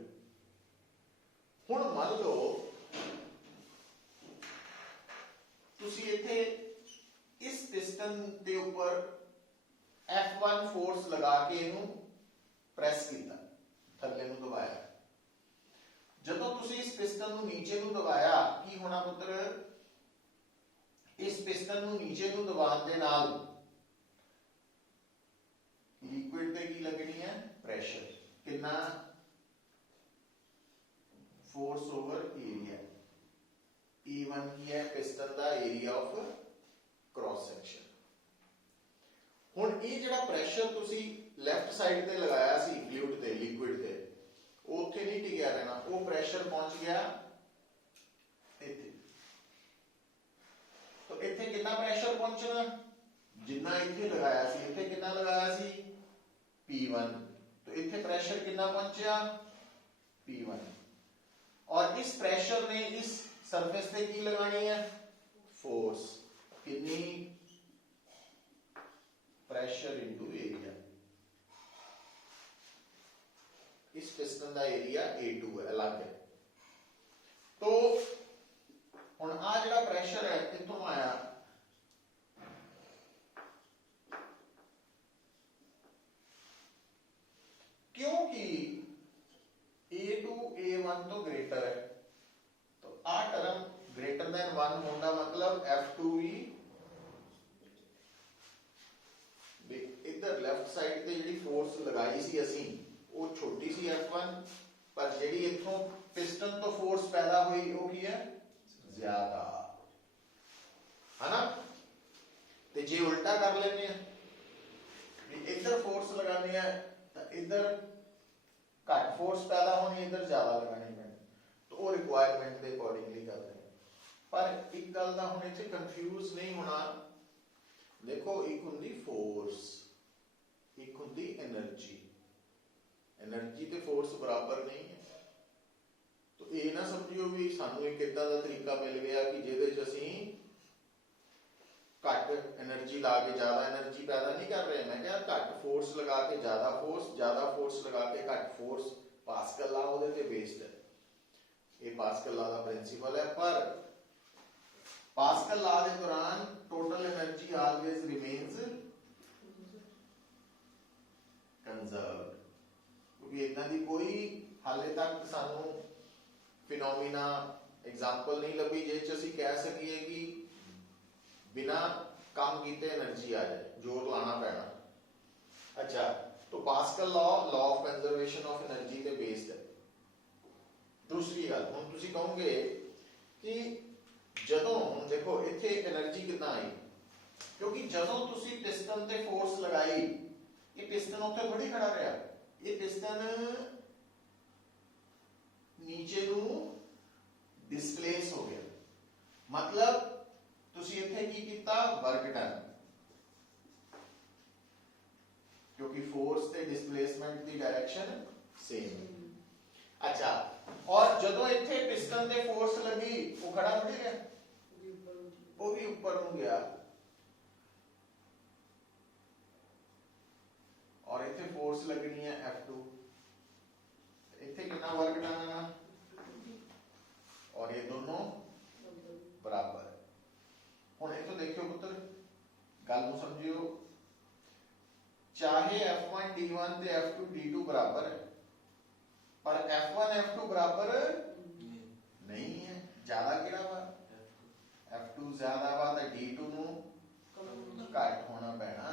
हुण मान लो तुसी इत्थे इस पिस्टन के ऊपर F1 फोर्स लगा के इनू प्रेस किया, थल्ले नू दबाया। जदों तुसी इस पिस्टन नू नीचे नू दबाया, की होना पुत्र? इस पिस्टन नू नीचे नू दबाने दे नाल लिक्विड ते की लगनी है? प्रेशर। कितना? Force over area. E1 की है पिस्टन का एरिया ऑफ क्रॉस सेक्शन। हुण ये जिहड़ा प्रेशर तुसी लेफ्ट साइड ते लगाया सी फ्लूइड ते, लिक्विड ते, ਉੱਥੇ ਨਹੀਂ ਟਿਕਿਆ ਰਹਿਣਾ, ਉਹ ਪ੍ਰੈਸ਼ਰ ਪਹੁੰਚ ਗਿਆ ਇੱਥੇ। तो ਇੱਥੇ ਕਿੰਨਾ ਪ੍ਰੈਸ਼ਰ ਪਹੁੰਚਣਾ, ਜਿੰਨਾ ਇੱਥੇ ਲਗਾਇਆ ਸੀ, ਇੱਥੇ ਕਿੰਨਾ ਲਗਾਇਆ ਸੀ P1, तो ਇੱਥੇ ਪ੍ਰੈਸ਼ਰ ਕਿੰਨਾ ਪਹੁੰਚਿਆ P1। और इस प्रेशर ने इस सरफेस पे की लगानी है फोर्स, कितनी प्रेशर इनटू एरिया। इस पिस्टन का एरिया A2 है, अलग है। तो हुण आ जिहड़ा प्रेशर है कित्थों आया, क्योंकि A2 A1 तो ग्रेटर है, तो आ टर्म ग्रेटर देन 1 होने का मतलब F2 भी इधर लेफ्ट साइड ते जिहड़ी फोर्स लगाई सी असीं वो छोटी सी F1, पर जिहड़ी इत्थों पिस्टन तो फोर्स पैदा हुई वो की है ज्यादा, है ना। ते जे उल्टा कर लेने भी इधर फोर्स लगानी है तो इधर घट फोर्स पैदा होनी, इधर ज्यादा लगानी पैनी, तो वो रिक्वायरमेंट के अकॉर्डिंगली करते हैं। पर एक गल का हुण इत्थे कंफ्यूज नहीं होना, देखो एक हुंदी फोर्स, एक हुंदी एनर्जी, एनर्जी ते फोर्स बराबर नहीं है। तो ये ना समझियो भी सानू एक इदां दा तरीका मिल गया कि जिहदे च असीं घट एनर्जी ला के ज्यादा एनर्जी पैदा नहीं कर रहे। मैं क्या घट फोर्स लगा के ज्यादा फोर्स लगा के घट फोर्स, पास्कल ला उहदे ते बेस्ड है, ये पास्कल ला दा प्रिंसिपल है। पर पास्कल ला दे दौरान total energy always remains conserved, क्योंकि इतना दी कोई हाले तक सानू फिनोमिना एग्जांपल नहीं लभी जिस असीं कह सकीए कि बिना काम कीते एनर्जी आ जाए, जोर लाना पैना। अच्छा, तो pascal law of conservation of energy पे बेस्ड है। दूसरी गल हुण तुसीं कहोगे कि जदों हुण देखो इत्थे एनर्जी कितना आई, क्योंकि जदों तुसीं पिस्टन ते फोर्स लगाई, ये पिस्टन उत्थे थोड़ी खड़ा रहा, ये पिस्टन नीचे नू डिस्प्लेस हो गया, मतलब तुसीं इत्थे की कीता वर्क डन, क्योंकि फोर्स ते डिस्प्लेसमेंट की डायरेक्शन सेम। अच्छा, और जदों इत्थे पिस्टन ते फोर्स लगी वो खड़ा थोड़ी गया, वो भी ऊपर नू गया, और इत्थे फोर्स लगनी है F2, इत्थे कितना वर्क डन है, और ये दोनों बराबर है। हुण इत्थों देखियो पुत्र, गल नूं समझियो, चाहे F1 D1 ते F2 D2 बराबर है, पर F1 F2 बराबर नहीं है, ज्यादा किहड़ा वा F2 ज्यादा वा, तो D2 नूं घट होना पैना।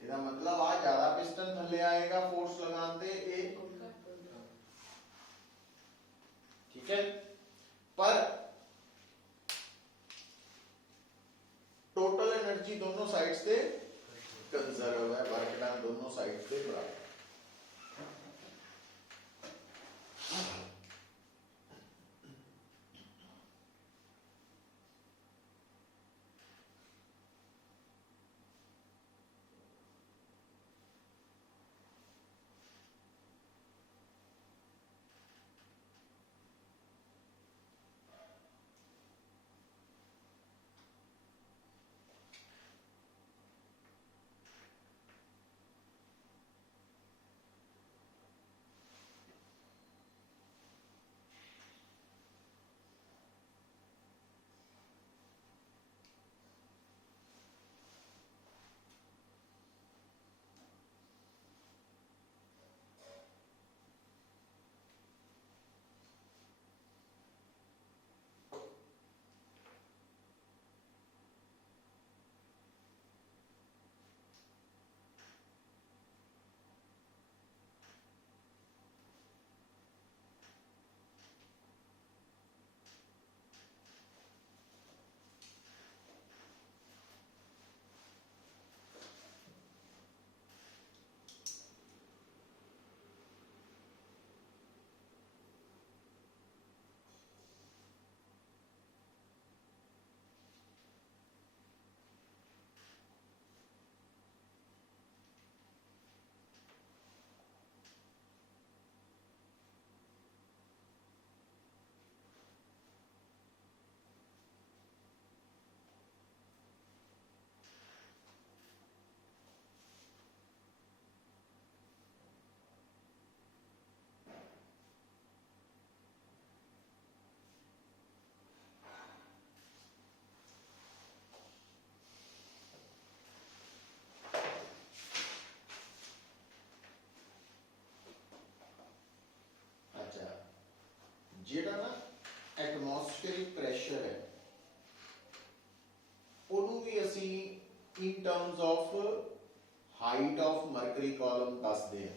इसदा मतलब आ ज्यादा पिस्टन थल्ले आएगा फोर्स लगान ते, ठीक है। पर टोटल एनर्जी दोनों साइड्स से कंजर्व है, वर्क डन दोनों साइड्स से बराबर। ਜਿਹੜਾ ਨਾ ਐਟਮੋਸਫੇਰਿਕ ਪ੍ਰੈਸ਼ਰ ਹੈ ਉਹਨੂੰ ਵੀ ਅਸੀਂ in terms of height of mercury column ਦੱਸਦੇ ਹਾਂ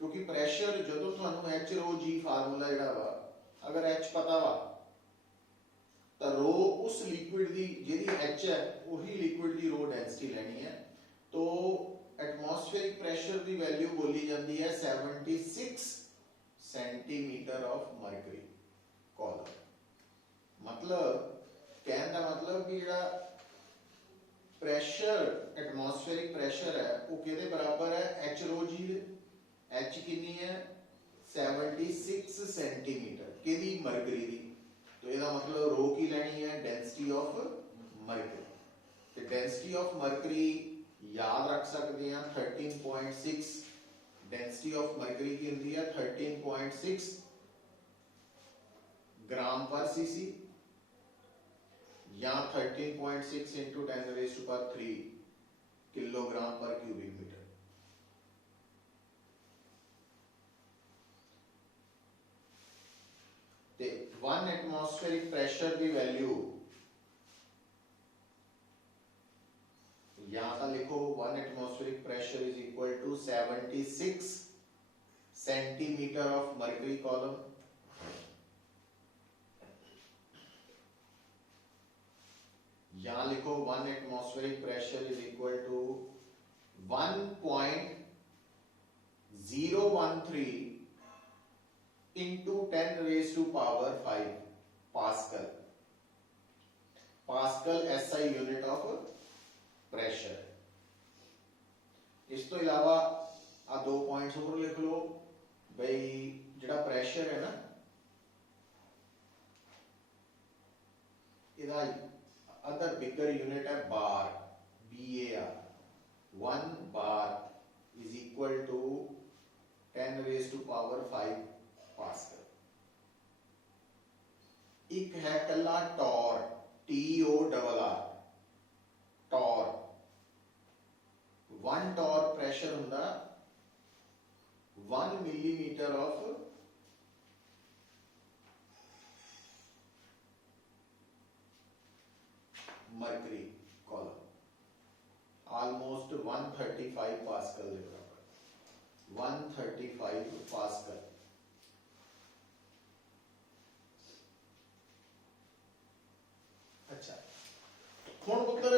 ਕਿਉਂਕਿ ਪ੍ਰੈਸ਼ਰ ਜਦੋਂ ਤੁਹਾਨੂੰ H rho G ਫਾਰਮੂਲਾ ਜਿਹੜਾ ਵਾ ਅਗਰ H ਪਤਾ ਵਾ ਤਾਂ rho ਉਸ ਲਿਕੁਇਡ ਦੀ ਜਿਹੜੀ H ਹੈ ਉਹੀ ਲਿਕੁਇਡ ਦੀ rho ਡੈਂਸਿਟੀ ਲੈਣੀ ਹੈ तो एटमॉस्फेरिक प्रेशर की वैल्यू बोली जाती है 76 सेंटीमीटर ऑफ मरकरी कॉलम मतलब कहने का मतलब कि जो प्रेशर एटमॉस्फेरिक प्रेशर है वो किहदे बराबर है एच रो जी एच कितनी है 76 सेंटीमीटर किहदी मरकरी दी तो इसका मतलब रो की लेनी है डेंसिटी ऑफ मरकरी तो डेंसिटी ऑफ मरकरी याद रख सकते हैं 13.6 डेंसिटी ऑफ मरकरी की होती है 13.6 ग्राम पर सीसी या 13.6 into 10 raise to power 3 kilogram per cubic metre ते 1 एटमॉस्फेरिक प्रेशर की वैल्यू यहां का लिखो 1 atmospheric pressure is equal to 76 centimetre of mercury column यहां लिखो 1 atmospheric pressure is equal to 1.013 into 10 raised to power 5 pascal pascal SI unit of pressure इस तो इलावा आ 2 पॉइंट्स और लिख लो भाई जिहड़ा प्रेशर है ना इहदा अदर बिगर यूनिट है bar BAR 1 bar is equal to 10 raise to power 5 pascal एक है कला torr TORR torr 1 torr pressure हुंदा 1 millimetre of mercury column almost 135 pascal के बराबर 135 पास्कल अच्छा हुण पुत्र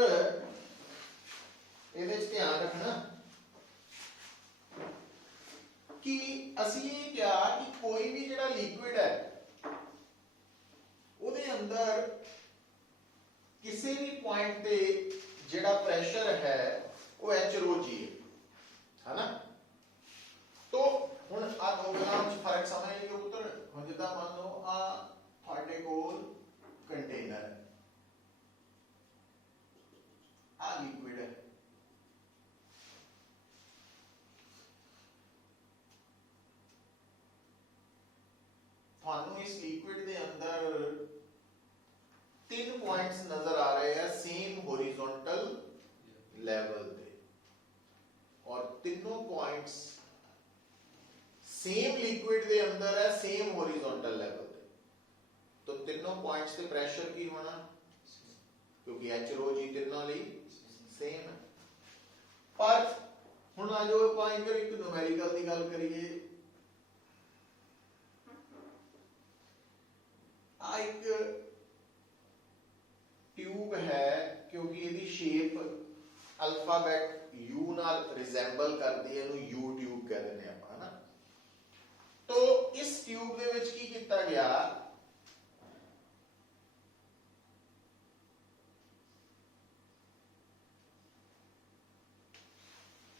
ਇਹਦੇ 'ਚ ਧਿਆਨ ਰੱਖਣਾ कि ਅਸੀਂ ਇਹ ਕਿਹਾ कि कोई भी ਜਿਹੜਾ ਲਿਕੁਇਡ ਹੈ ਉਹਦੇ ਅੰਦਰ ਕਿਸੇ ਵੀ ਪੁਆਇੰਟ ਤੇ ਜਿਹੜਾ ਪ੍ਰੈਸ਼ਰ ਹੈ ਉਹ H rho G है ना तो ਹੁਣ ਆ ਦੋ ਗੱਲਾਂ ਵਿੱਚ ਫਰਕ ਸਮਝ ਲਿਓ ਪੁੱਤਰ ਹੁਣ ਜਿੱਦਾਂ ਮੰਨ ਲਓ ਆ ਤੁਹਾਡੇ ਕੋਲ ਕੰਟੇਨਰ ਹੈ ਆ ਲਿਕੁਇਡ ਹੈ ਤੁਹਾਨੂੰ ਇਸ ਲਿਕੁਇਡ ਦੇ ਅੰਦਰ 3 पॉइंट्स नजर आ रहे हैं सेम हॉरिजॉन्टल लेवल पे और तीनों पॉइंट्स सेम लिक्विड के अंदर है सेम हॉरिजॉन्टल लेवल पे तो तीनों पॉइंट्स पे प्रेशर की होना क्योंकि H rho G तीनों ਲਈ सेम है पर ਹੁਣ ਆ ਜੋ ਆਪਾਂ ਇਧਰ ਇੱਕ ਨੂਮੈਰੀਕਲ ਦੀ ਗੱਲ ਕਰੀਏ ਆ ਇੱਕ ट्यूब है क्योंकि इसकी शेप अल्फाबेट U नाल रिजेंबल करती है इहनूं U ट्यूब कह दिंदे आपां है ना तो इस ट्यूब दे विच की कीता गया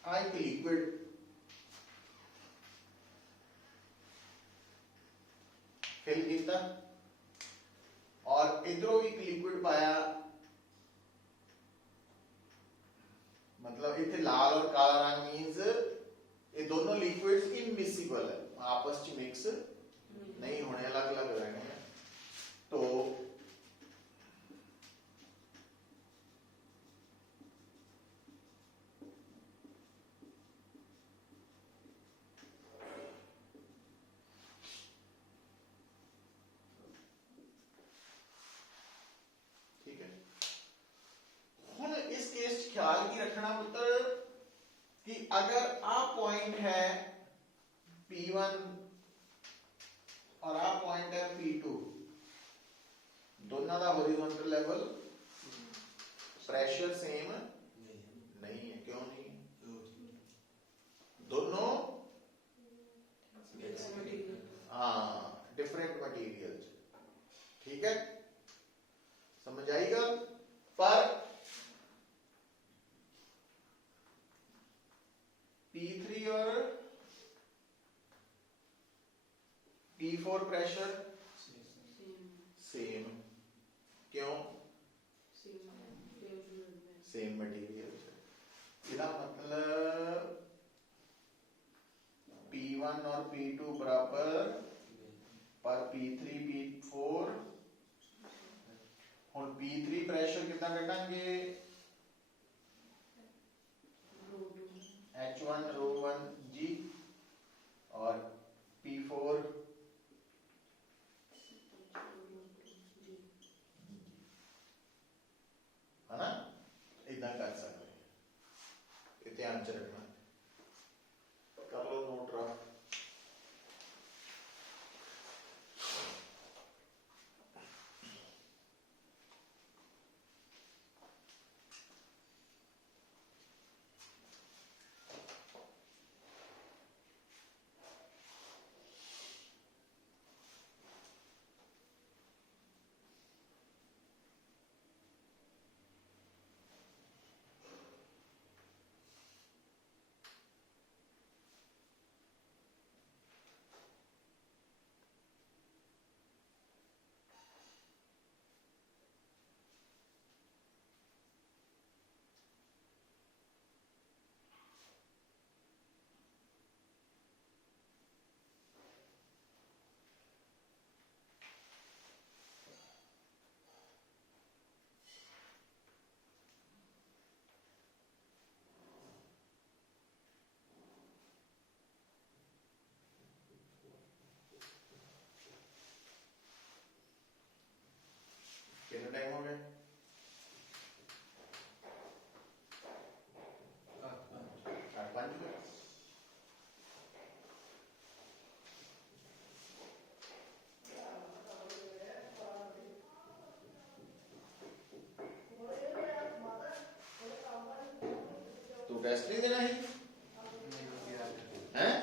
आ एक लिक्विड फिल कीता और इधरों भी लिक्विड पाया मतलब इतने लाल और काला रंग मींस ये दोनों लिक्विड्स इनमिसिबल है आपस में मिक्स नहीं होने अलग अलग रहने हैं तो रखना पुत्र कि अगर आ पॉइंट है P1 और आ पॉइंट है P2, दोनों का हॉरिजॉन्टल लेवल प्रेशर सेम नहीं है। क्यों नहीं? दोनों हाँ डिफरेंट मटेरियल। ठीक है, समझ आएगा। पर P3 और P4 प्रेशर सेम। क्यों? Same material. इसका मतलब P1 और P2 बराबर, पर P3 P4। और P3 प्रेशर कितना कटांगे? H1 ρ1 G और P4 है ना, इतना कर सकते हैं। ध्यान च रखना, कर लो नोट रफ। कितना टाइम हो गया? तू टेस्ट नहीं देना है हैं?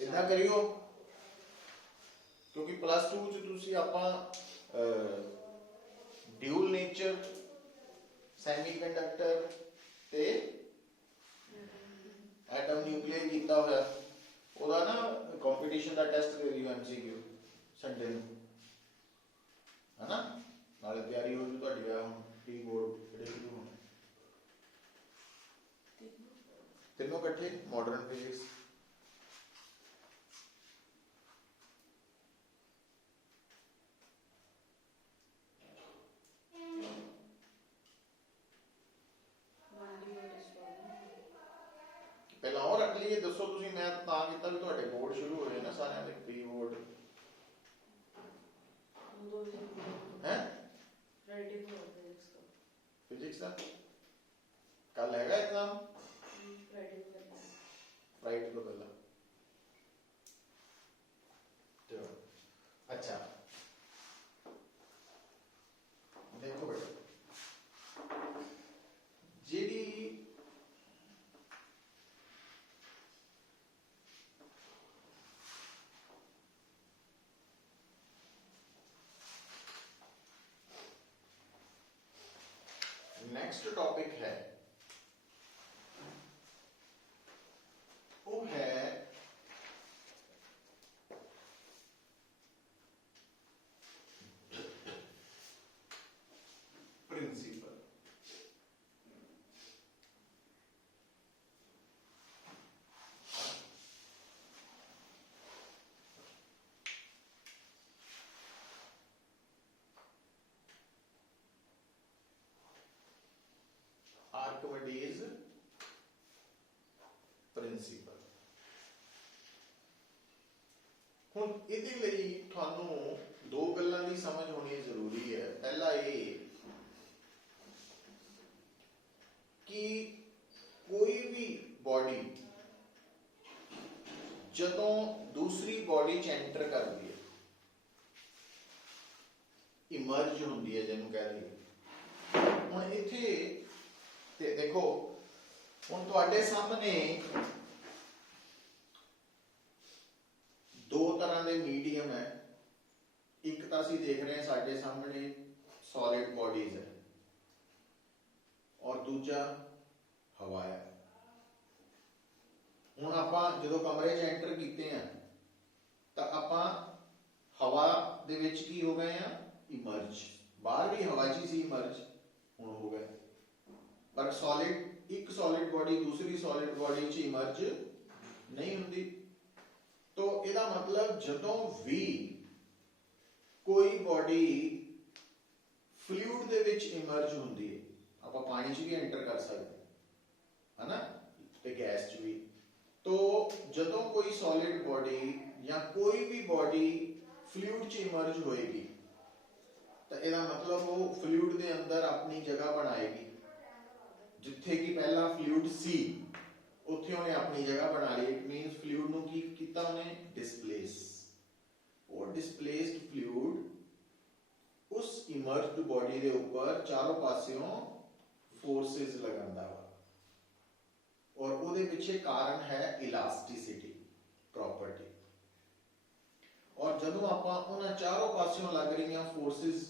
इतना करियो, क्योंकि +2 ਚ ਤੁਸੀਂ ਆਪਾਂ ਡਿਊਲ ਨੇਚਰ ਸੈਮੀਕੰਡਕਟਰ ਤੇ ਐਟਮ ਨਿਊਕਲੀਅਰ ਕੀਤਾ ਹੋਇਆ, ਉਹਦਾ ਨਾ ਕੰਪੀਟੀਸ਼ਨ ਦਾ ਟੈਸਟ ਦੇ ਦਿਓ MCQ ਸੰਡੇ ਨੂੰ, ਹਨਾ? ਨਾਲੇ ਤਿਆਰੀ ਹੋ ਜੂ ਤੁਹਾਡੀ। ਆ ਹੁਣ ਟੀ ਬੋਰਡ ਜਿਹੜੇ ਸ਼ੁਰੂ ਹੋਣੇ ਤਿੰਨੋਂ ਇਕੱਠੇ, ਮਾਡਰਨ ਫਿਜ਼ਿਕਸ ਪਹਿਲਾਂ ਉਹ ਰੱਖ ਲਈਏ। ਦੱਸੋ ਤੁਸੀਂ, ਮੈਂ ਤਾਂ ਕੀਤਾ ਵੀ ਤੁਹਾਡੇ ਬੋਰਡ ਸ਼ੁਰੂ ਹੋਏ ਨਾ ਸਾਰਿਆਂ ਦੇ, ਪ੍ਰੀ ਬੋਰਡ ਹੈ ਫਿਜ਼ਿਕਸ ਦਾ। ਕੱਲ ਹੈਗਾ ਐਗਜ਼ਾਮ? फ्राइडे को पहला। चलो अच्छा देखो बेटा, जी नेक्स्ट टॉपिक है वो है प्रिंसिपल। Archimedes principal. हुण इहदे लई तुहानू दो गल्लां दी समझ होनी जरूरी है। पहला ये ਇਮਰਜ ਹੁੰਦੀ ਹੈ ਜਿਹਨੂੰ ਕਹਿ ਲਈਏ। ਹੁਣ ਇੱਥੇ ਤੇ ਦੇਖੋ ਹੁਣ ਤੁਹਾਡੇ ਸਾਹਮਣੇ ਦੋ ਤਰ੍ਹਾਂ ਦੇ ਮੀਡੀਅਮ ਹੈ। ਇੱਕ ਤਾਂ ਅਸੀਂ ਦੇਖ ਰਹੇ ਹਾਂ ਸਾਡੇ ਸਾਹਮਣੇ ਸੋਲਿਡ ਬॉडीज ਹੈ ਔਰ ਦੂਜਾ ਹਵਾ ਹੈ। ਹੁਣ ਆਪਾਂ ਜਦੋਂ ਕਮਰੇ 'ਚ ਐਂਟਰ ਕੀਤੇ ਆ ਤਾਂ ਆਪਾਂ ਹਵਾ ਦੇ ਵਿੱਚ ਕੀ ਹੋ ਗਏ ਆ, ਇਮਰਜ। ਬਾਹਰ ਵੀ ਹਵਾ 'ਚ ਹੀ ਸੀ ਇਮਰਜ, ਹੁਣ ਹੋ ਗਏ। ਪਰ ਸੋਲਿਡ, ਇੱਕ ਸੋਲਿਡ ਬॉडी दूसरी सॉलिड बॉडी 'ਚ ਇਮਰਜ ਨਹੀਂ ਹੁੰਦੀ। तो ਇਹਦਾ ਮਤਲਬ ਜਦੋਂ ਵੀ ਕੋਈ ਬॉडी ਫਲੂਇਡ ਦੇ ਵਿੱਚ ਇਮਰਜ ਹੁੰਦੀ ਹੈ, ਆਪਾਂ ਪਾਣੀ 'ਚ ਵੀ ਐਂਟਰ ਕਰ ਸਕਦੇ ਹਾਂ ਨਾ, ਤੇ ਗੈਸ 'ਚ ਵੀ। तो ਜਦੋਂ ਕੋਈ ਸੋਲਿਡ ਬॉडी ਜਾਂ ਕੋਈ ਵੀ ਬॉडी ਫਲੂਇਡ 'ਚ ਇਮਰਜ ਹੋਏਗੀ ਤਾਂ ਇਹਦਾ ਮਤਲਬ ਉਹ ਫਲੂਇਡ ਦੇ ਅੰਦਰ ਆਪਣੀ ਜਗ੍ਹਾ ਬਣਾਏਗੀ। ਜਿੱਥੇ ਕਿ ਪਹਿਲਾਂ ਫਲੂਇਡ ਸੀ ਉੱਥੇ ਉਹਨੇ ਆਪਣੀ ਜਗ੍ਹਾ ਬਣਾ ਲਈ। ਇਟ ਮੀਨਸ ਫਲੂਇਡ ਨੂੰ ਕੀ ਕੀਤਾ ਉਹਨੇ, ਡਿਸਪਲੇਸ। ਉਹ ਡਿਸਪਲੇਸਡ ਫਲੂਇਡ ਉਸ ਇਮਰਜਡ ਬॉडी ਦੇ ਉੱਪਰ ਚਾਰੋਂ ਪਾਸਿਓਂ ਫੋਰਸਿਸ ਲਗਾਉਂਦਾ ਵਾ ਔਰ ਉਹਦੇ ਪਿੱਛੇ ਕਾਰਨ ਹੈ ਇਲਾਸਟਿਸਿਟੀ ਪ੍ਰੋਪਰਟੀ। ਔਰ ਜਦੋਂ ਆਪਾਂ ਉਹਨਾਂ ਚਾਰੋਂ ਪਾਸਿਓਂ ਲੱਗ ਰਹੀਆਂ ਫੋਰਸਿਸ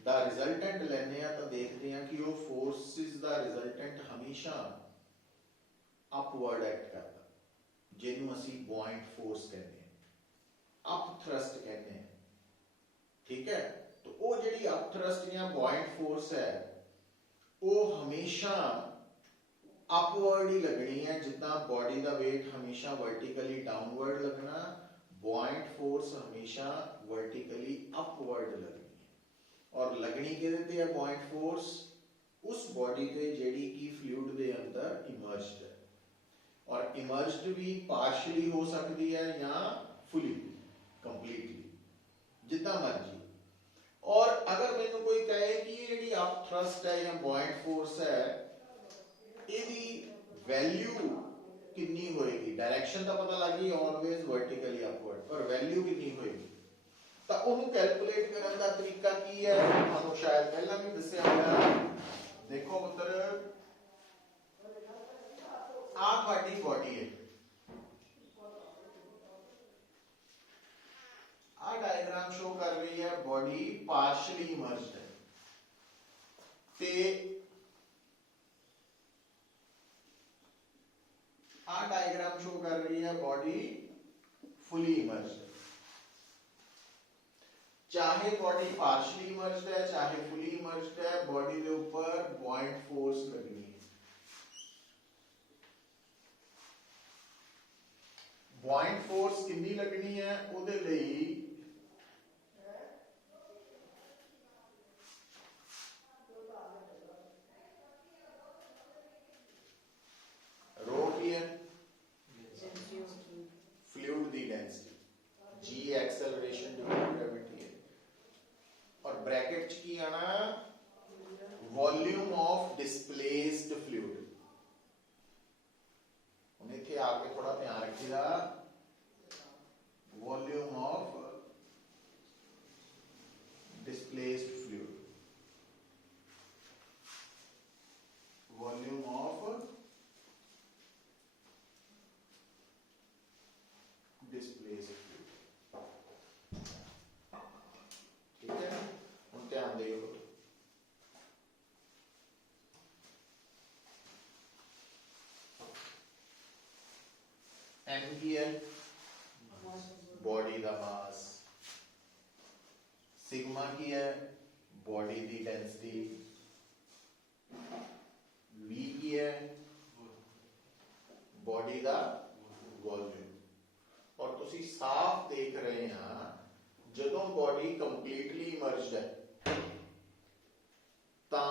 ਦਾ ਰਿਜ਼ਲਟੈਂਟ ਲੈਂਦੇ ਆ ਤਾਂ ਦੇਖਦੇ ਆ ਕਿ ਉਹ ਫੋਰਸਿਸ ਦਾ ਰਿਜ਼ਲਟੈਂਟ ਹਮੇਸ਼ਾ ਅਪਵਰਡ ਐਕਟ ਕਰਦਾ, ਜਿਹਨੂੰ ਅਸੀਂ ਬੁਆਇੰਟ ਫੋਰਸ ਕਹਿੰਦੇ ਆ, ਅਪ ਥਰਸਟ ਕਹਿੰਦੇ ਆ। ਠੀਕ ਹੈ, ਤਾਂ ਉਹ ਜਿਹੜੀ ਅਪ ਥਰਸਟ ਜਾਂ ਬੁਆਇੰਟ ਫੋਰਸ ਹੈ ਉਹ ਹਮੇਸ਼ਾ ਅਪਵਰਡ ਹੀ ਲੱਗਣੀ ਹੈ। ਜਿੱਦਾਂ ਬॉडी ਦਾ weight ਹਮੇਸ਼ਾ ਵਰਟੀਕਲੀ ਡਾਊਨਵਰਡ ਲੱਗਣਾ, ਬੁਆਇੰਟ ਫੋਰਸ ਹਮੇਸ਼ਾ ਵਰਟੀਕਲੀ ਅਪਵਰਡ ਲੱਗਣੀ ਹੈ। ਔਰ ਲੱਗਣੀ ਕਿਹਦੇ ਤੇ ਹੈ ਬੁਆਇੰਟ ਫੋਰਸ, ਉਸ ਬॉडी ਤੇ ਜਿਹੜੀ ਕਿ ਫਲੂਇਡ ਦੇ ਅੰਦਰ ਇਮਰਜਡ ਹੈ। और इमर्ज्ड भी पार्शियली हो सकती है या फुली, कंप्लीटली, जितना मर्जी। और अगर मैंने कोई कहे कि ये जी अप थ्रस्ट है या बॉइंट फोर्स है, इसकी वैल्यू कितनी होएगी, डायरेक्शन तो पता लग गई ऑलवेज वर्टिकली अपवर्ड, पर वैल्यू कितनी होएगी तो उन्हें कैलकुलेट करने का तरीका की है ਤੁਹਾਨੂੰ शायद पहला भी दस्या होगा। देखो पुत्र आ ਤੁਹਾਡੀ बॉडी है, आ डायग्राम शो कर रही है बॉडी पार्शियली इमर्ज्ड है ते आ डायग्राम शो कर रही है बॉडी फुली इमर्ज्ड है। चाहे बॉडी पार्शियली इमर्ज्ड है चाहे फुली इमर्ज्ड है, बॉडी के ऊपर बॉइंट फोर्स लगनी है। बॉइंट फोर्स कितनी लगनी है, ਉਹਦੇ ਲਈ रो की है फ्लूइड दी density, G acceleration due to gravity है, और ब्रैकेट च की आना वॉल्यूम ऑफ डिस्प्लेस्ड फ्लूइड। ਹੁਣ ਇੱਥੇ ਆ ਕੇ ਥੋੜਾ ਧਿਆਨ ਰੱਖੀਦਾ, volume of displaced fluid, volume of displaced fluid. ठीक है, ਹੁਣ ਧਿਆਨ ਦਿਓ। एम की है बॉडी का मास, सिग्मा की है बॉडी की डेंसिटी, वी की है बॉडी का वॉल्यूम। और तुसी साफ देख रहे हैं जदों बॉडी कंप्लीटली इमर्ज्ड है ता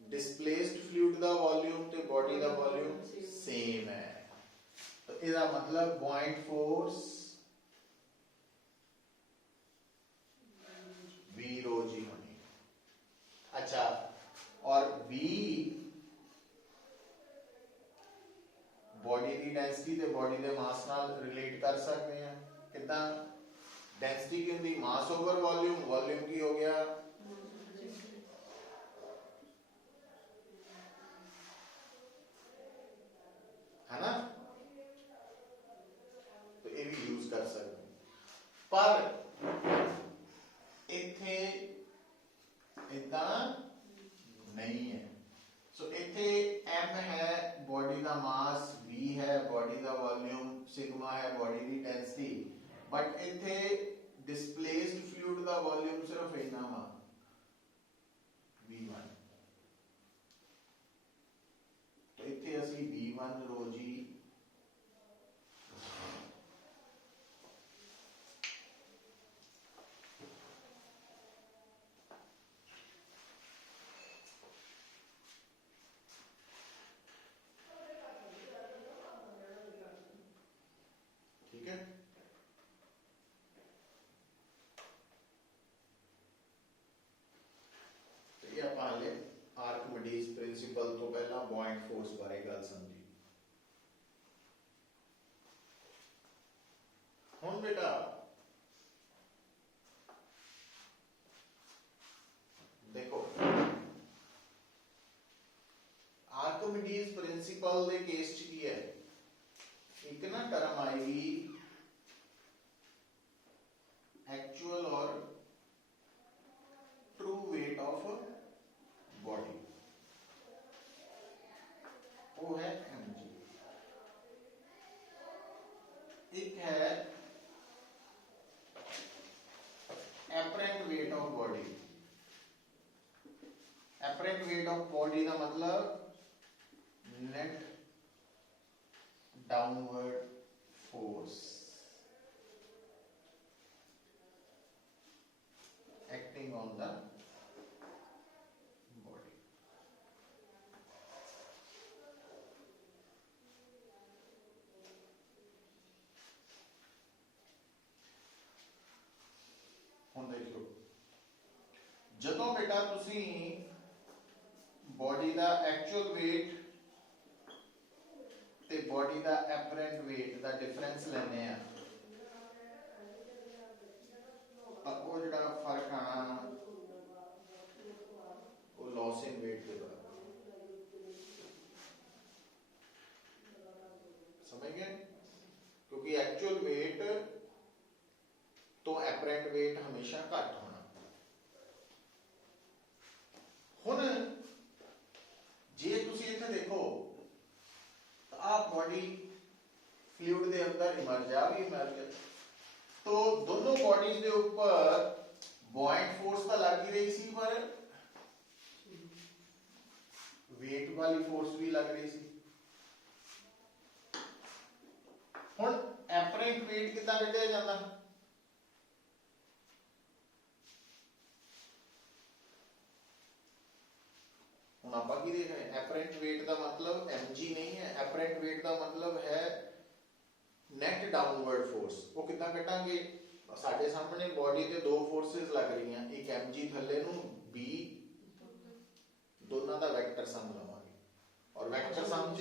डिस्प्लेस्ड फ्लूइड का वॉल्यूम ते बॉडी का वॉल्यूम सेम है। तो इसका मतलब बॉइंट फोर्स V रो जी होनी। अच्छा, और V बॉडी की डेंसिटी ते बॉडी के मास नाल रिलेट कर सकते हैं कितना, डेंसिटी की होंगी मास ओवर वॉल्यूम, वॉल्यूम की हो गया है ना, तो ये भी यूज कर सकते हैं। पर इथे इदा नहीं है। सो इथे m है बॉडी का मास, v है बॉडी का वॉल्यूम, सिग्मा है बॉडी की डेंसिटी, बट इथे डिस्प्लेस्ड फ्लूइड का वॉल्यूम सिर्फ इतना वा v1। तो इथे असली v1 रो जी ठीक है। तो ये आप हाले आर्किमिडीज प्रिंसिपल तो पहला बॉइंट फोर्स बारे गल समझी। हुण बेटा देखो आर्किमिडीज प्रिंसिपल दे केस च की है, एक ना टर्म आएगी एक्चुअल और ट्रू वेट ऑफ बॉडी, वो है mg। एक है apparent weight of body. Apparent weight of body का मतलब net downward force acting on the body। ਹੁਣ देखो ਜਦੋਂ बेटा ਤੁਸੀਂ बॉडी का एक्चुअल वेट ते बॉडी का एपरेंट वेट का डिफरेंस लेने आ, वो जो फर्क आना वो लॉस इन वेट के बराबर, समझ गए? क्योंकि एक्चुअल वेट तो एपरेंट वेट हमेशा घट होना। हुण जे तुसी इत्थे देखो तो आप बॉडी फ्लूइड के अंदर इमर्ज आ भी इमर्ज, तो दोनों बॉडीज के ऊपर बॉइंट फोर्स तो लग ही रही सी, पर वेट वाली फोर्स भी लग रही सी। हुण एपरेंट वेट कितना कढ़िया जाता? हुण आपां की देख रहे हैं, एपरेंट वेट का मतलब mg नहीं है, एपरेंट वेट का मतलब है नेट डाउनवर्ड फोर्स। वो कितना कटांगे? साडे सामने बॉडी ते दो फोर्सेस लग रही हैं, एक mg थल्ले नूं b, दोनों का वेक्टर सम लवांगे और वेक्टर सम च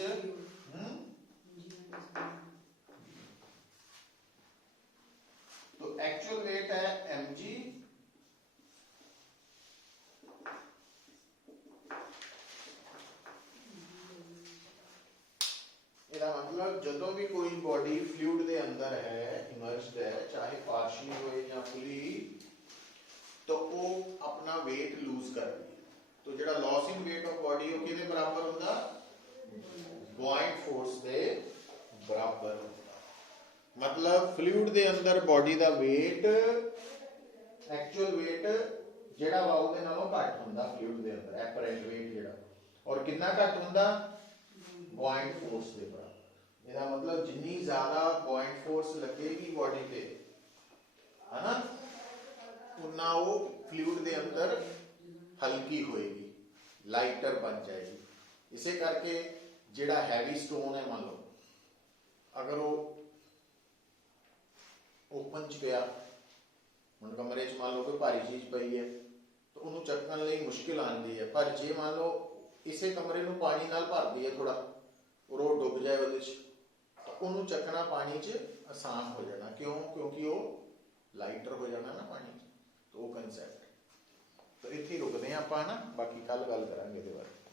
तो एक्चुअल वेट है mg ਇਹਦਾ मतलब ਜਦੋਂ भी कोई बॉडी फ्लूइड के अंदर है, इमर्ज्ड है, चाहे पार्शियली हो या फुली, तो वो अपना वेट लूज कर रही है। तो जो loss in weight of body वो किहदे बराबर होंदा? बॉइंट फोर्स के बराबर होंदा। मतलब फ्लूइड के अंदर बॉडी का वेट एक्चुअल वेट जिहड़ा वा उहदे नालों घट होंदा फ्लूइड के अंदर, एपरेंट वेट जिहड़ा, और कितना घट होंदा? बॉइंट फोर्स के बराबर। ਇਹਦਾ मतलब जिन्नी ज्यादा बॉइंट फोर्स लगेगी बॉडी पे, है ना, उन्ना वो फ्लूइड के अंदर हल्की होएगी, लाइटर बन जाएगी। इसे करके जिहड़ा हैवी स्टोन है, मान लो अगर वो ओपन च गया, हुण कमरे च मान लो कोई भारी चीज पई है तो उन्होंने चकन लई मुश्किल आती है, पर जे मान लो इसे कमरे नूं पानी नाल भर दईए थोड़ा और वो डुब जाए उहदे च, तो उन्होंने चकना पानी च आसान हो जाना। क्यों? क्योंकि वो ਲਾਈਟਰ ਹੋ ਜਾਣਾ ਨਾ ਪਾਣੀ 'ਚ, ਤਾਂ ਉਹ ਕਨਸੈਪਟ। ਤਾਂ ਇੱਥੇ ਹੀ ਰੁਕਦੇ ਹਾਂ ਆਪਾਂ, ਹੈ ਨਾ, ਬਾਕੀ ਕੱਲ ਗੱਲ ਕਰਾਂਗੇ ਇਹਦੇ ਬਾਰੇ।